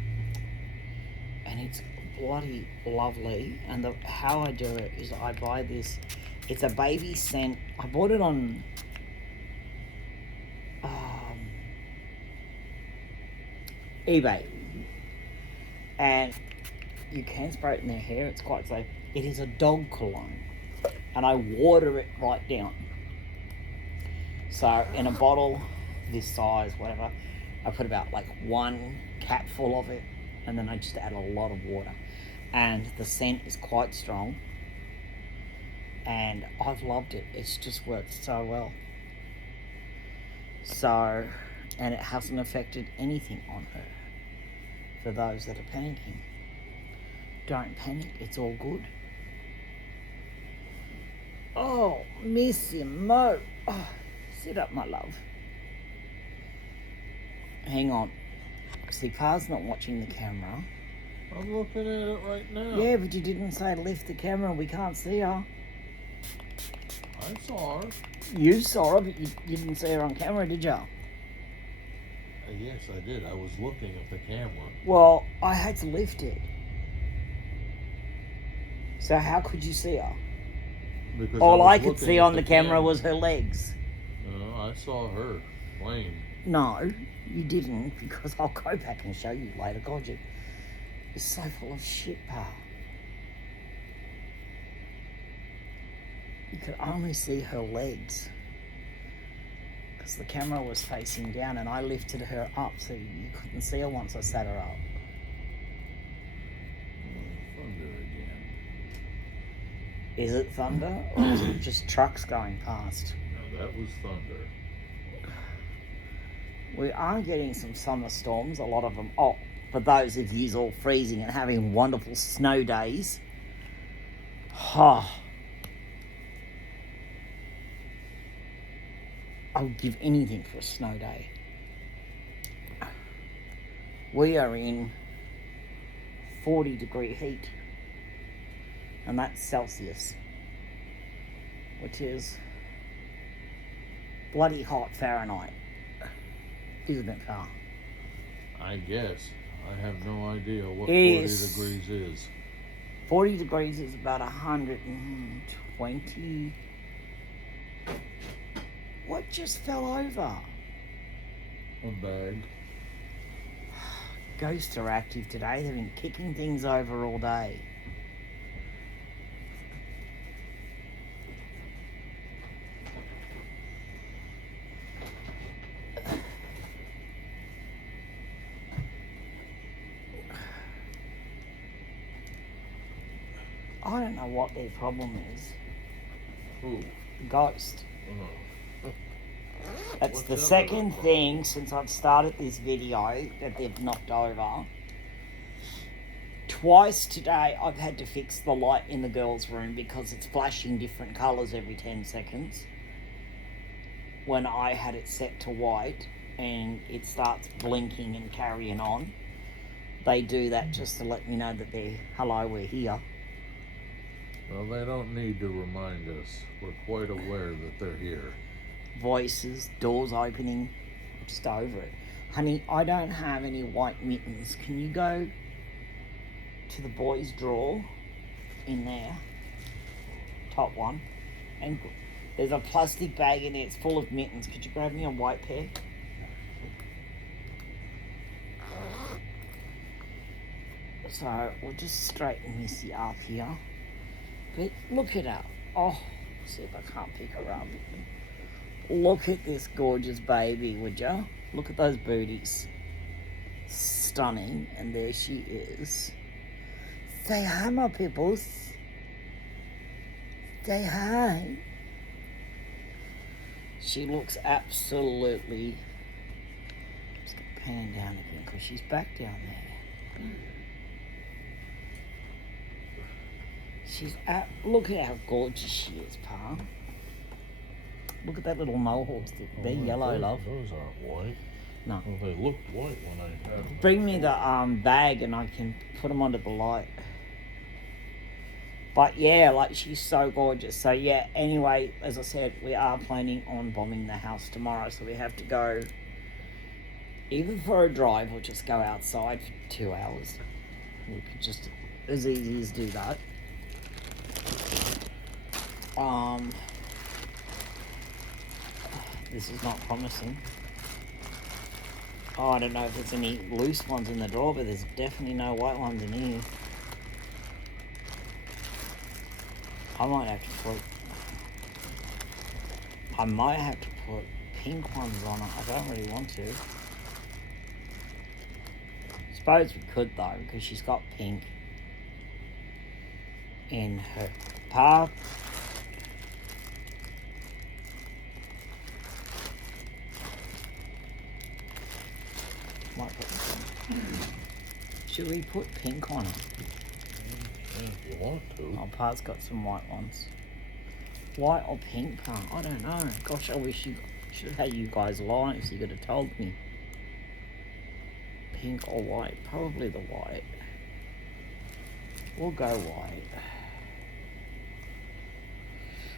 And it's bloody lovely. And how I do it is I buy this. It's a baby scent. I bought it on eBay. And you can spray it in their hair. It's quite safe. It is a dog cologne. And I water it right down. So in a bottle this size, whatever, I put about like 1 capful of it. And then I just add a lot of water. And the scent is quite strong. And I've loved it. It's just worked so well. So, and it hasn't affected anything on her. For those that are panicking. Don't panic, it's all good. Oh, Missy Mo. Oh, sit up, my love. Hang on. See, Pa's not watching the camera. I'm looking at it right now. Yeah, but you didn't say lift the camera. We can't see her. I saw her. You saw her, but you didn't see her on camera, did you? Yes, I did. I was looking at the camera. Well, I had to lift it. So how could you see her? Because All was I could looking see at on the camera was her legs. No, I saw her plain. No, you didn't, because I'll go back and show you later. God, you're so full of shit, pal. You could only see her legs. Because the camera was facing down and I lifted her up so you couldn't see her once I sat her up. Is it thunder or is it just trucks going past? No, that was thunder. We are getting some summer storms, a lot of them. Oh, for those of you all freezing and having wonderful snow days. Oh, I would give anything for a snow day. We are in 40-degree heat, and that's Celsius, which is bloody hot Fahrenheit, isn't it, Carl? I guess. I have no idea what It 40 is. degrees is. 40 degrees is about 120. What just fell over? A bag. Ghosts are active today. They've been kicking things over all day. I don't know what their problem is. Who? Ghost. Oh. That's What's the that second about? thing since I've started this video that they've knocked over. Twice today I've had to fix the light in the girls' room because it's flashing different colours every 10 seconds. When I had it set to white and it starts blinking and carrying on. They do that just to let me know that hello, we're here. Well, they don't need to remind us. We're quite aware that they're here. Voices, doors opening, I'm just over it. Honey, I don't have any white mittens. Can you go to the boys' drawer in there, top one, and there's a plastic bag in there, it's full of mittens. Could you grab me a white pair? So we'll just straighten Missy up here. But look at her. Oh, see if I can't pick her up. Look at this gorgeous baby, would ya? Look at those booties. Stunning. And there she is. Say hi, my peoples. Say hi. She looks absolutely... I'm just going to pan down again because she's back down there. Look at how gorgeous she is, Pa. Look at that little mohawk stick. They're yellow, love. Those aren't white. No. Well, they looked white when I had them. Bring me the bag and I can put them under the light. But yeah, like, she's so gorgeous. So yeah, anyway, as I said, we are planning on bombing the house tomorrow. So we have to go either for a drive or just go outside for 2 hours. We could just as easy as do that. This is not promising. Oh, I don't know if there's any loose ones in the drawer, but there's definitely no white ones in here. I might have to put pink ones on it. I don't really want to. Suppose we could though, because she's got pink in her path. Might put Should we put pink on it? If you want to. Oh, Pa's got some white ones. White or pink, Pa? I don't know. Gosh, I wish you should have had you guys live so you could have told me. Pink or white? Probably the white. We'll go white.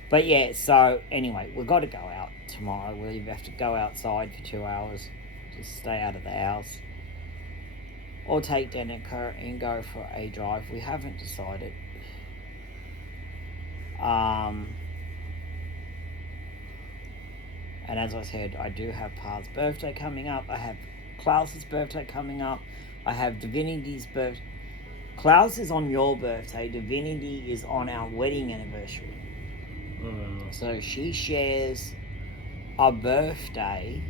But yeah, so anyway, we've got to go out tomorrow. We'll either have to go outside for 2 hours, just stay out of the house, or take Danika and go for a drive. We haven't decided. And as I said, I do have Pa's birthday coming up. I have Klaus's birthday coming up. I have Divinity's birthday. Klaus is on your birthday. Divinity is on our wedding anniversary. So she shares a birthday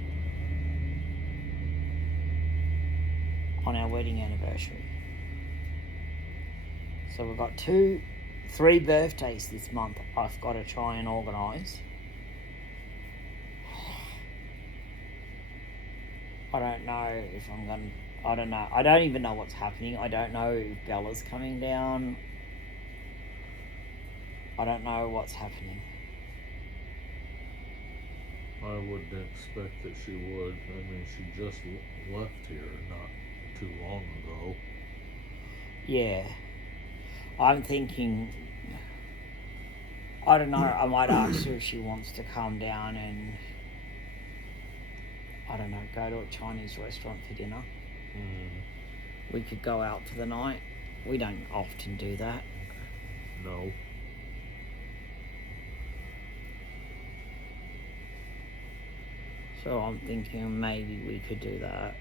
on our wedding anniversary. So we've got two 3 birthdays this month I've got to try and organise. I don't know if I'm going to... I don't know. I don't even know what's happening. I don't know if Bella's coming down. I don't know what's happening. I wouldn't expect that she would. I mean, she just left here not too long ago. Yeah. I'm thinking... I don't know. I might ask her if she wants to come down and... I don't know, go to a Chinese restaurant for dinner. We could go out for the night. We don't often do that. No. So I'm thinking maybe we could do that.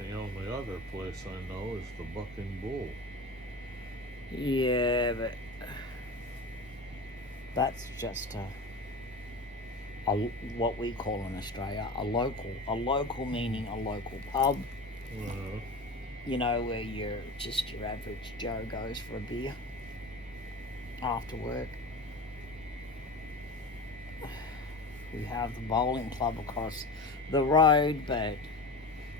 The only other place I know is the Bucking Bull. Yeah, but that's just what we call in Australia a local. A local meaning a local pub. You know, where your average Joe goes for a beer after work. We have the bowling club across the road, but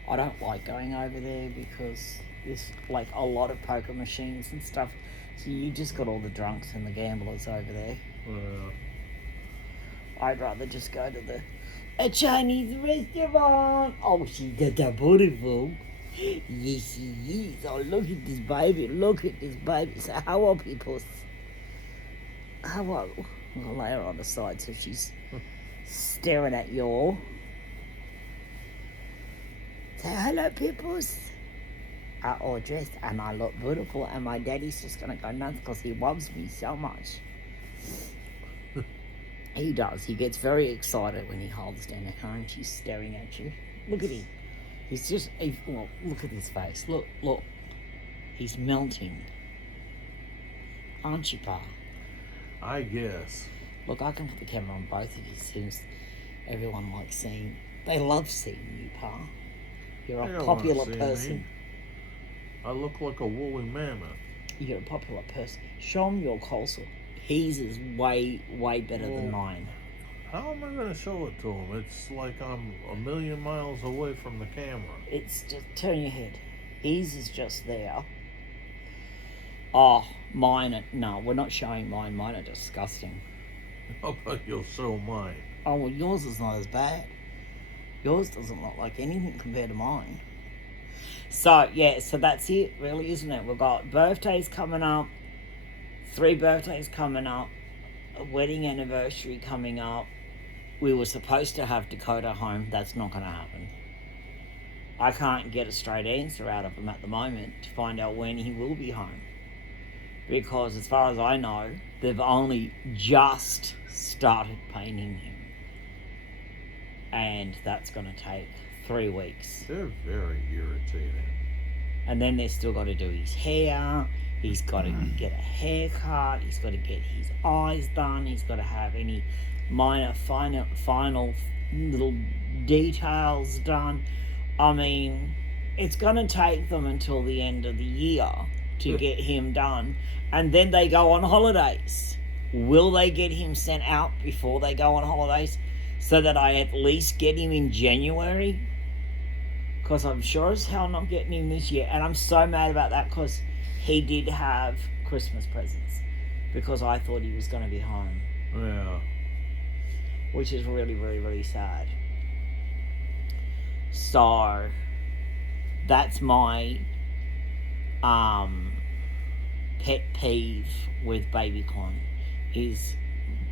I don't like going over there because there's like a lot of poker machines and stuff. So you just got all the drunks and the gamblers over there. I'd rather just go to a Chinese restaurant. Oh, she's beautiful. Yes, she is. Oh, look at this baby. Look at this baby. So how are people? How are... I'll lay her on the side so she's staring at you all. Say hello, peoples. Are all dressed and I look beautiful and my daddy's just gonna go nuts because he loves me so much. He does. He gets very excited when he holds Danika and she's staring at you. Look at him. He's just... Well, look at his face. Look. He's melting. Aren't you, Pa? I guess. Look, I can put the camera on both of you since everyone likes seeing... They love seeing you, Pa. You're They a don't popular wanna see person. me. I look like a woolly mammoth. You're a popular person. Show him your culture. His is way better than mine. How am I going to show it to him? It's like I'm a million miles away from the camera. It's just... Turn your head. His is just there. Oh, mine are... No, we're not showing mine. Mine are disgusting. How about you'll show mine? Oh, well, yours is not as bad. Yours doesn't look like anything compared to mine. So, yeah, so that's it, really, isn't it? We've got birthdays coming up, 3 birthdays coming up, a wedding anniversary coming up. We were supposed to have Dakota home. That's not going to happen. I can't get a straight answer out of him at the moment to find out when he will be home. Because as far as I know, they've only just started painting him. And that's going to take 3 weeks. They're very irritating. And then they've still got to do his hair. He's got to get a haircut. He's got to get his eyes done. He's got to have any minor, final little details done. I mean, it's going to take them until the end of the year to get him done. And then they go on holidays. Will they get him sent out before they go on holidays so that I at least get him in January? Because I'm sure as hell not getting him this year. And I'm so mad about that because he did have Christmas presents. Because I thought he was going to be home. Yeah. Which is really, really, really sad. So, that's my pet peeve with BabyCon is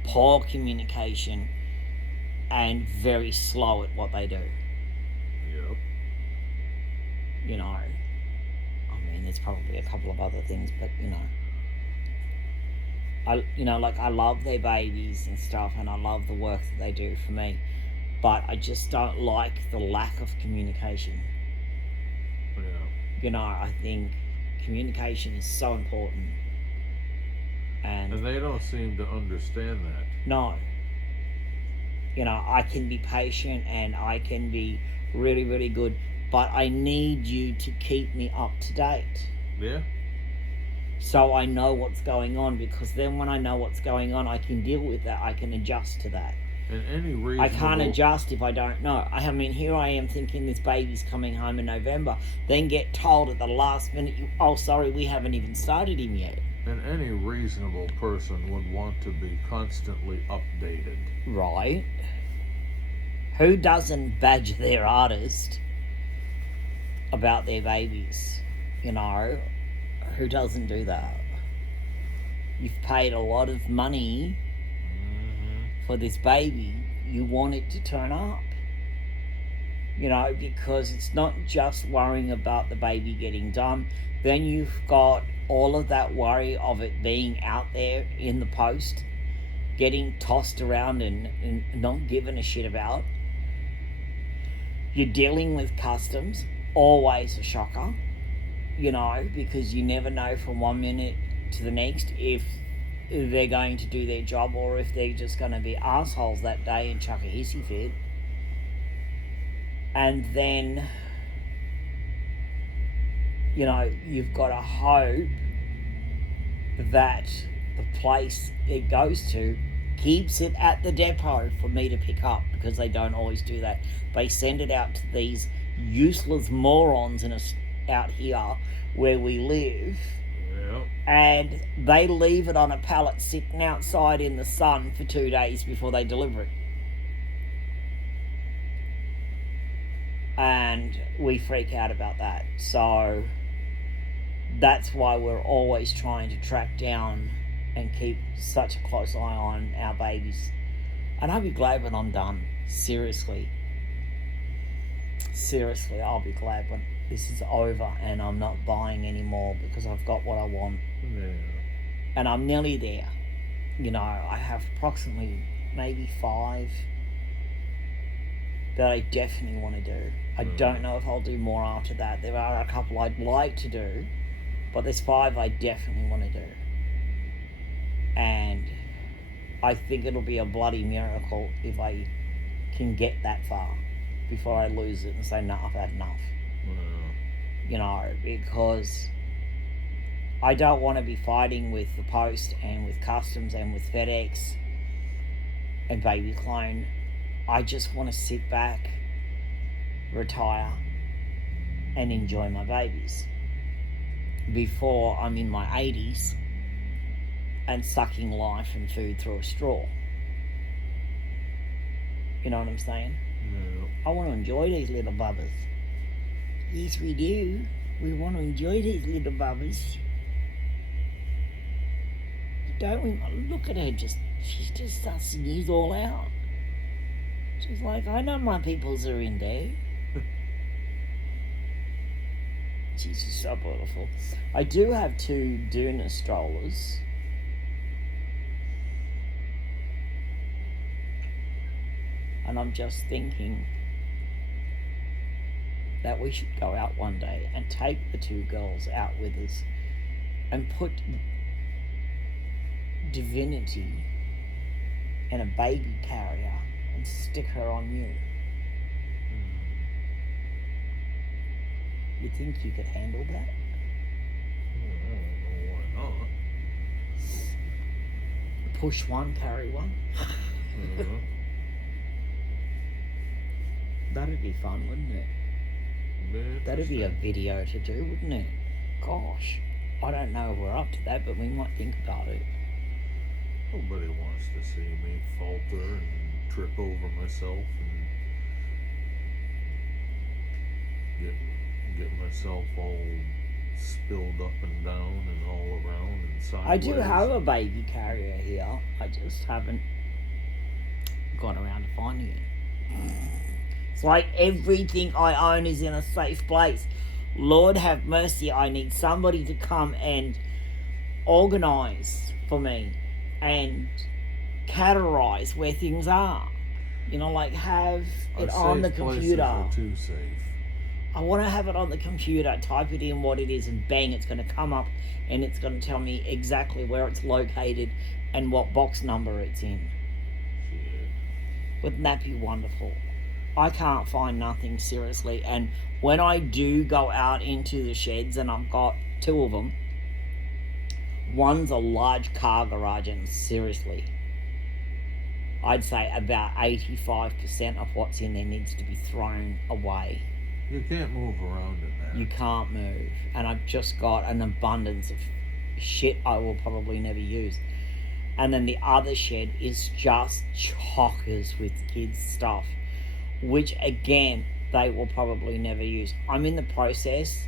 poor communication and very slow at what they do. Yep. You know, I mean, there's probably a couple of other things, but I love their babies and stuff, and I love the work that they do for me, but I just don't like the lack of communication. Yeah. I think communication is so important, and they don't seem to understand that. no, You know, I can be patient and I can be really, really good, but I need you to keep me up to date. Yeah. So I know what's going on, because then when I know what's going on, I can deal with that. I can adjust to that. And any reasonable... I can't adjust if I don't know. I mean, here I am thinking this baby's coming home in November, then get told at the last minute, oh, sorry, we haven't even started him yet. And any reasonable person would want to be constantly updated. Right. Who doesn't badger their artist about their babies? You know, who doesn't do that? You've paid a lot of money for this baby. You want it to turn up. You know, because it's not just worrying about the baby getting done. Then you've got all of that worry of it being out there in the post, getting tossed around and not given a shit about. You're dealing with customs, always a shocker, you know, because you never know from 1 minute to the next if they're going to do their job or if they're just going to be assholes that day and chuck a hissy fit. And then, you know, you've got to hope that the place it goes to keeps it at the depot for me to pick up, because they don't always do that. They send it out to these useless morons out here where we live. Yep. And they leave it on a pallet sitting outside in the sun for 2 days before they deliver it. And we freak out about that. So that's why we're always trying to track down and keep such a close eye on our babies. And I'll be glad when I'm done. Seriously, I'll be glad when this is over and I'm not buying anymore, because I've got what I want. Yeah. And I'm nearly there. You know, I have approximately maybe 5 that I definitely want to do. I don't know if I'll do more after that. There are a couple I'd like to do, but there's 5 I definitely want to do. And I think it'll be a bloody miracle if I can get that far before I lose it and say, no, I've had enough. You know, because I don't want to be fighting with the post and with customs and with FedEx and Baby Clone. I just want to sit back, retire, and enjoy my babies before I'm in my 80s and sucking life and food through a straw. You know what I'm saying? Yeah. I want to enjoy these little bubbers. Yes, we do. We want to enjoy these little bubbers. Don't we? Look at her, she's just sussing you all out. She's like, I know my peoples are in there. She's just so beautiful. I do have 2 Duna strollers. And I'm just thinking that we should go out one day and take the 2 girls out with us and put Divinity in a baby carrier and stick her on you. You think you could handle that? I don't know why not. Push one, carry one. That'd be fun, wouldn't it? Yeah, That'd be a video to do, wouldn't it? Gosh, I don't know if we're up to that, but we might think about it. Nobody wants to see me falter and trip over myself and get myself all spilled up and down and all around and sideways. I do have a baby carrier here. I just haven't got around to finding it. It's like everything I own is in a safe place. Lord have mercy, I need somebody to come and organise for me and categorize where things are. You know, like have it on the computer. Are too safe. I want to have it on the computer, type it in what it is, and bang, it's going to come up and it's going to tell me exactly where it's located and what box number it's in. Shit. Wouldn't that be wonderful? I can't find nothing, seriously. And when I do go out into the sheds, and I've got 2 of them, one's a large car garage, and seriously, I'd say about 85% of what's in there needs to be thrown away. You can't move around in there. You can't move. And I've just got an abundance of shit I will probably never use. And then the other shed is just chockers with kids' stuff, which again, they will probably never use. I'm in the process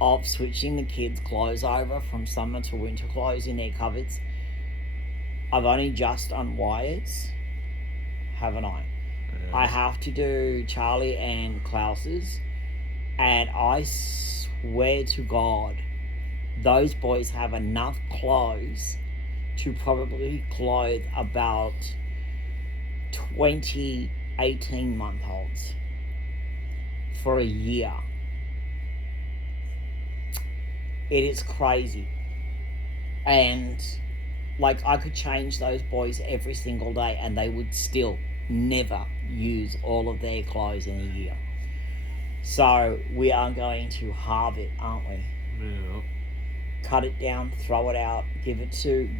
of switching the kids' clothes over from summer to winter clothes in their cupboards. I've only just done wires, haven't I? Yeah. I have to do Charlie and Klaus's, and I swear to God, those boys have enough clothes to probably clothe about 20 18-month-olds for a year. It is crazy. And like, I could change those boys every single day and they would still never use all of their clothes in a year. So we are going to halve it, aren't we? Yeah. Cut it down, throw it out, give it to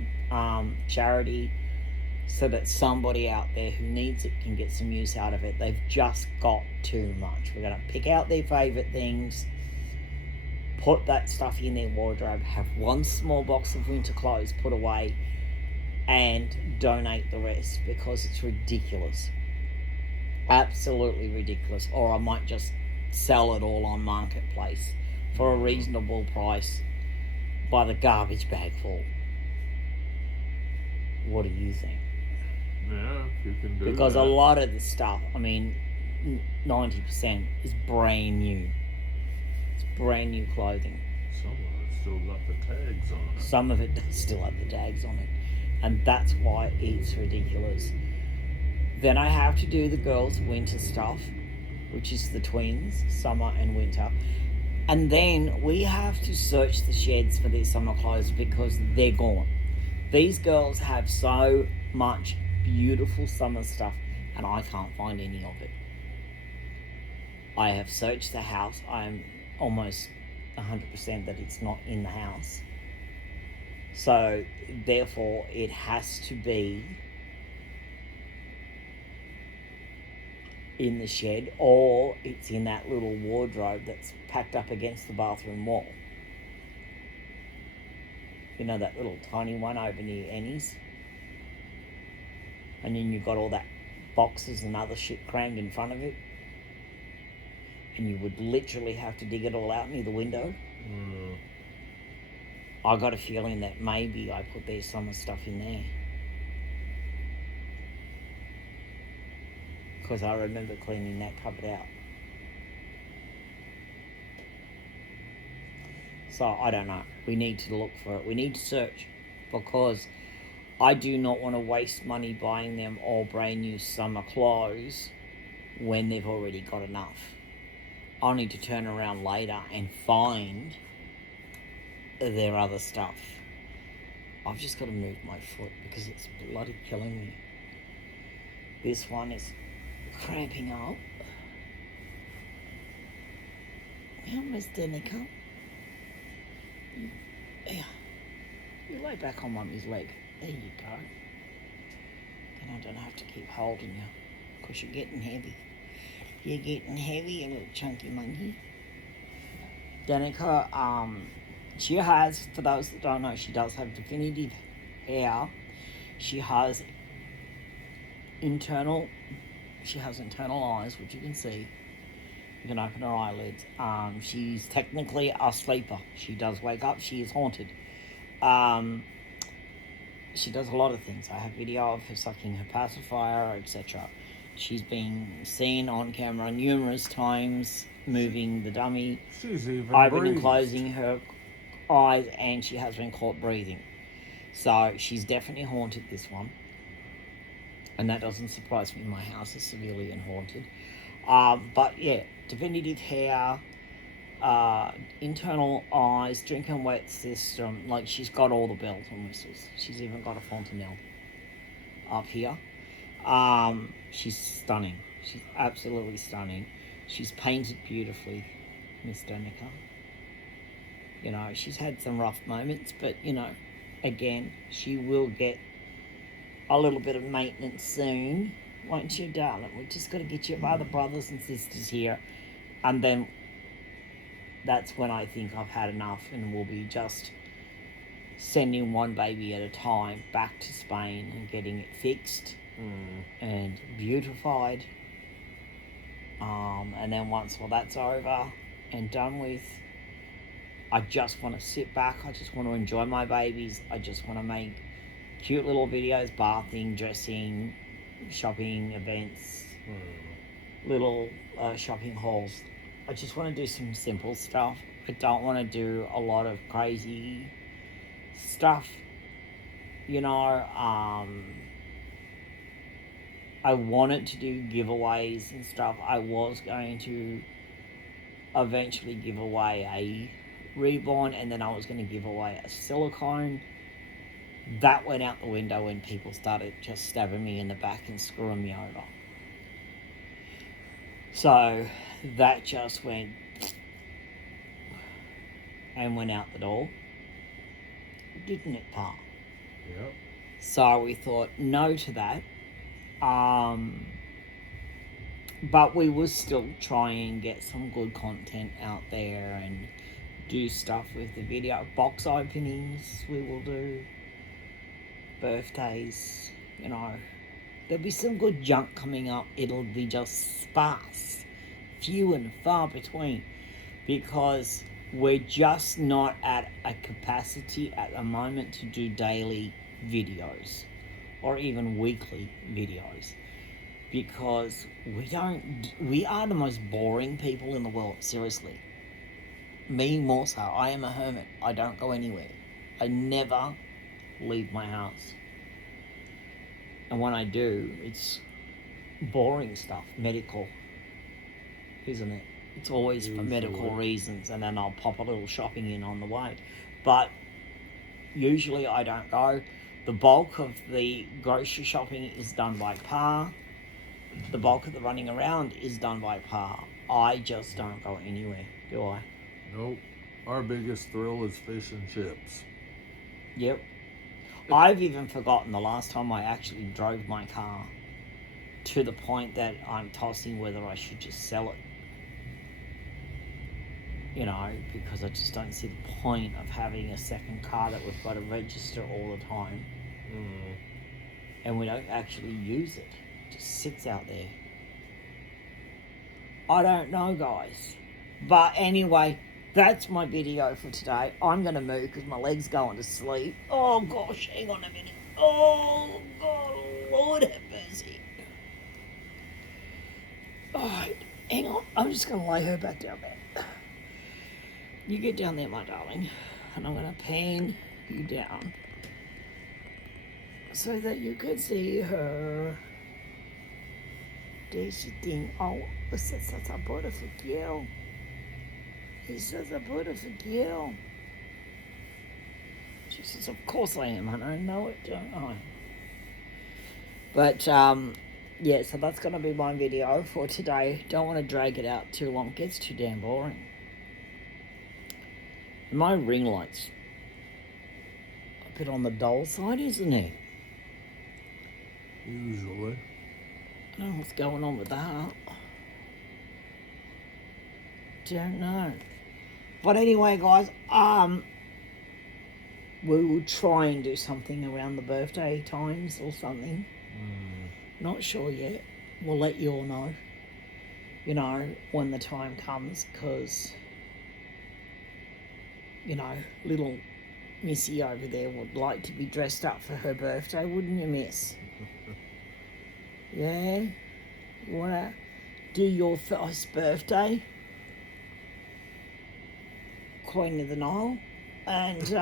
charity, so that somebody out there who needs it can get some use out of it. They've just got too much. We're going to pick out their favourite things, put that stuff in their wardrobe, have one small box of winter clothes put away, and donate the rest, because it's ridiculous. Absolutely ridiculous. Or I might just sell it all on Marketplace for a reasonable price by the garbage bag full. What do you think? Yeah, if you can do Because that. a lot of the stuff, I mean, 90% is brand new. It's brand new clothing. Some of it still got the tags on it. Some of it does still have the tags on it. And that's why it's ridiculous. Then I have to do the girls' winter stuff, which is the twins, summer and winter. And then we have to search the sheds for their summer clothes because they're gone. These girls have so much beautiful summer stuff and I can't find any of it. I have searched the house. I'm almost 100% that it's not in the house. So therefore it has to be in the shed, or it's in that little wardrobe that's packed up against the bathroom wall. You know, that little tiny one over near Annie's? And then you've got all that boxes and other shit crammed in front of it. And you would literally have to dig it all out near the window. I got a feeling that maybe I put their summer stuff in there. Because I remember cleaning that cupboard out. So I don't know. We need to look for it. We need to search, because I do not want to waste money buying them all brand new summer clothes when they've already got enough. I'll need to turn around later and find their other stuff. I've just got to move my foot because it's bloody killing me. This one is cramping up. How was Danika? Yeah. You lay back on Mummy's leg. There you go. Then I don't have to keep holding you, because you're getting heavy. You're getting heavy, you little chunky monkey. Danika, she has, for those that don't know, she does have definitive hair. She has internal eyes, which you can see. You can open her eyelids. She's technically a sleeper. She does wake up. She is haunted. She does a lot of things. I have video of her sucking her pacifier, etc. She's been seen on camera numerous times moving the dummy, She's even opening and breathed. closing her eyes, and she has been caught breathing. So she's definitely haunted, this one. And that doesn't surprise me. My house is severely haunted. But yeah, definitive hair, internal eyes, drink and wet system. Like, she's got all the bells and whistles. She's even got a fontanelle up here. She's stunning. She's absolutely stunning. She's painted beautifully, Miss Danika. You know, she's had some rough moments, but, you know, again, she will get a little bit of maintenance soon, won't you, darling? We just got to get your other brothers and sisters here, and then that's when I think I've had enough, and we'll be just sending one baby at a time back to Spain and getting it fixed and beautified. And then once all that's over and done with, I just want to sit back. I just want to enjoy my babies. I just want to make cute little videos, bathing, dressing, shopping events, little shopping hauls. I just want to do some simple stuff. I don't want to do a lot of crazy stuff. You know, I wanted to do giveaways and stuff. I was going to eventually give away a reborn, and then I was going to give away a silicone. That went out the window when people started just stabbing me in the back and screwing me over. So that just went and went out the door, didn't it, Pa? Yep. So we thought no to that. But we will still try and get some good content out there and do stuff with the video. Box openings we will do. Birthdays, you know. There'll be some good junk coming up. It'll be just sparse, few and far between, because we're just not at a capacity at the moment to do daily videos or even weekly videos, because we are the most boring people in the world, seriously. Me more so. I am a hermit. I don't go anywhere. I never leave my house. And when I do, it's boring stuff, medical, isn't it? It's always for medical reasons, and then I'll pop a little shopping in on the way. But usually I don't go. The bulk of the grocery shopping is done by Pa. The bulk of the running around is done by Pa. I just don't go anywhere, do I? Nope. Our biggest thrill is fish and chips. Yep. I've even forgotten the last time I actually drove my car, to the point that I'm tossing whether I should just sell it. You know, because I just don't see the point of having a second car that we've got to register all the time. And we don't actually use it. It just sits out there. I don't know, guys. But anyway, that's my video for today. I'm going to move because my leg's going to sleep. Oh, gosh, hang on a minute. Oh, God, Lord have mercy. All right, hang on. I'm just going to lay her back down there. You get down there, my darling, and I'm going to pan you down so that you can see her. There she thinks, oh, this is such a beautiful girl. He's such a beautiful girl. She says, of course I am, and I know it, don't I? But, yeah, so that's going to be my video for today. Don't want to drag it out too long. It gets too damn boring. My ring light's a bit on the dull side, isn't it? Usually. I don't know what's going on with that. Don't know. But anyway, guys, we will try and do something around the birthday times or something. Not sure yet. We'll let you all know, you know, when the time comes, because, you know, little Missy over there would like to be dressed up for her birthday, wouldn't you, miss? Yeah? You want to do your first birthday? Queen of the Nile. And,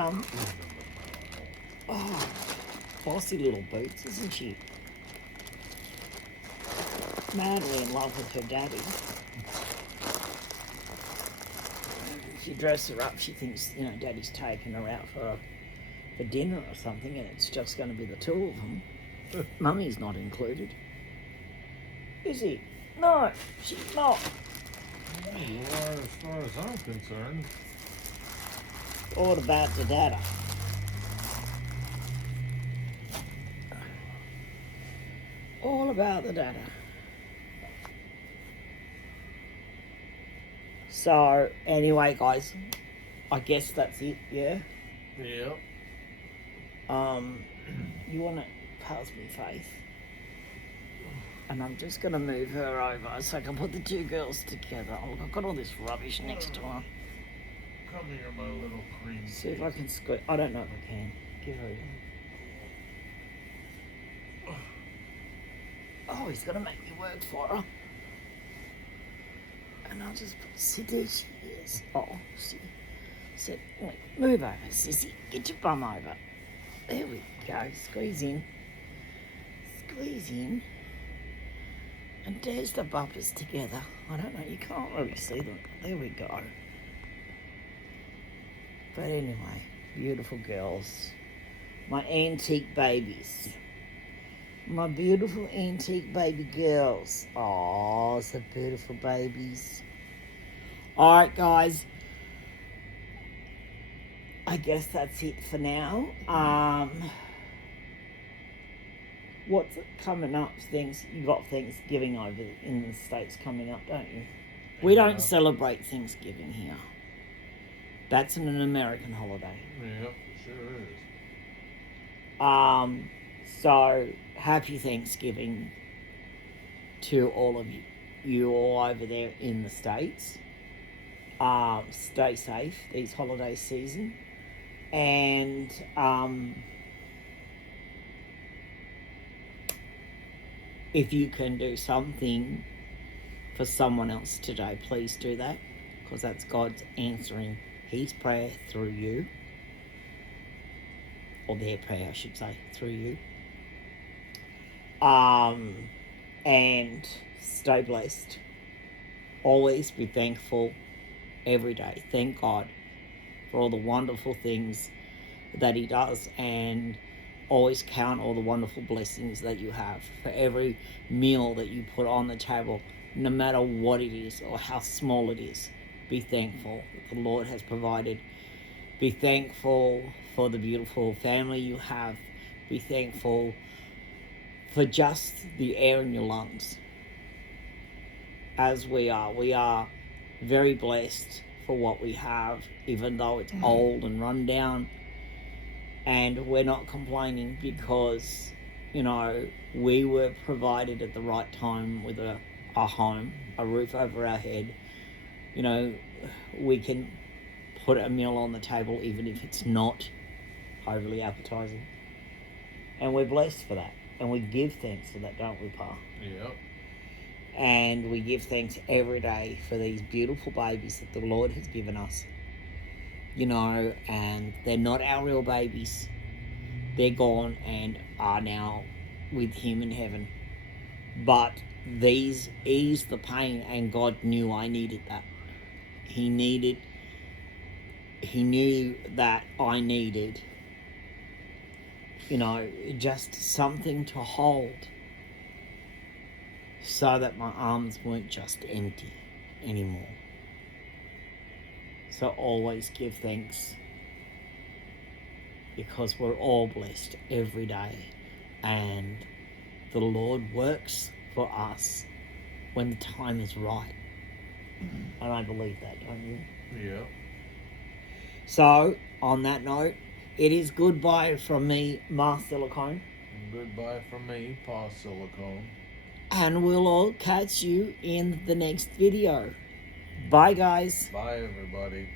oh, bossy little boots, isn't she? Madly in love with her daddy. If you dress her up, she thinks, you know, daddy's taking her out for dinner or something, and it's just going to be the two of them. Mummy's not included. Is he? No, she's not. You are, as far as I'm concerned. All about the data. All about the data. So, anyway, guys, I guess that's it, yeah? Yep. You want to pass me Faith? And I'm just going to move her over so I can put the two girls together. Oh, look, I've got all this rubbish next to her. Come here, my little cream. See if I can squeeze. I don't know if I can. Give her a... Oh, he's got to make me work for her. And I'll just sit there. She is. Oh, she said, wait, move over, sissy. Get your bum over. There we go. Squeeze in. Squeeze in. And there's the bumpers together. I don't know, you can't really see them. There we go. But anyway, beautiful girls. My antique babies. My beautiful antique baby girls. Oh, so beautiful babies. Alright, guys. I guess that's it for now. What's coming up? Things you got Thanksgiving over in the States coming up, don't you? We don't celebrate Thanksgiving here. That's an American holiday. Yep, sure is. So happy Thanksgiving to all of you all over there in the States. Stay safe these holiday season, and if you can do something for someone else today, please do that, because that's God's answering His prayer through you, or their prayer, I should say, through you. And stay blessed. Always be thankful every day. Thank God for all the wonderful things that He does, and always count all the wonderful blessings that you have for every meal that you put on the table, no matter what it is or how small it is. Be thankful that the Lord has provided. Be thankful for the beautiful family you have. Be thankful for just the air in your lungs. As we are very blessed for what we have, even though it's old and run down. And we're not complaining, because, you know, we were provided at the right time with a home, a roof over our head. You know, we can put a meal on the table even if it's not overly appetizing. And we're blessed for that. And we give thanks for that, don't we, Pa? Yep. And we give thanks every day for these beautiful babies that the Lord has given us. You know, and they're not our real babies. They're gone and are now with Him in heaven. But these ease the pain, and God knew I needed that. He knew that I needed, you know, just something to hold, so that my arms weren't just empty anymore. So always give thanks, because we're all blessed every day, and the Lord works for us when the time is right. And I believe that, don't you? Yeah. So, on that note, it is goodbye from me, Ma Silicone. And goodbye from me, Pa Silicone. And we'll all catch you in the next video. Bye, guys. Bye, everybody.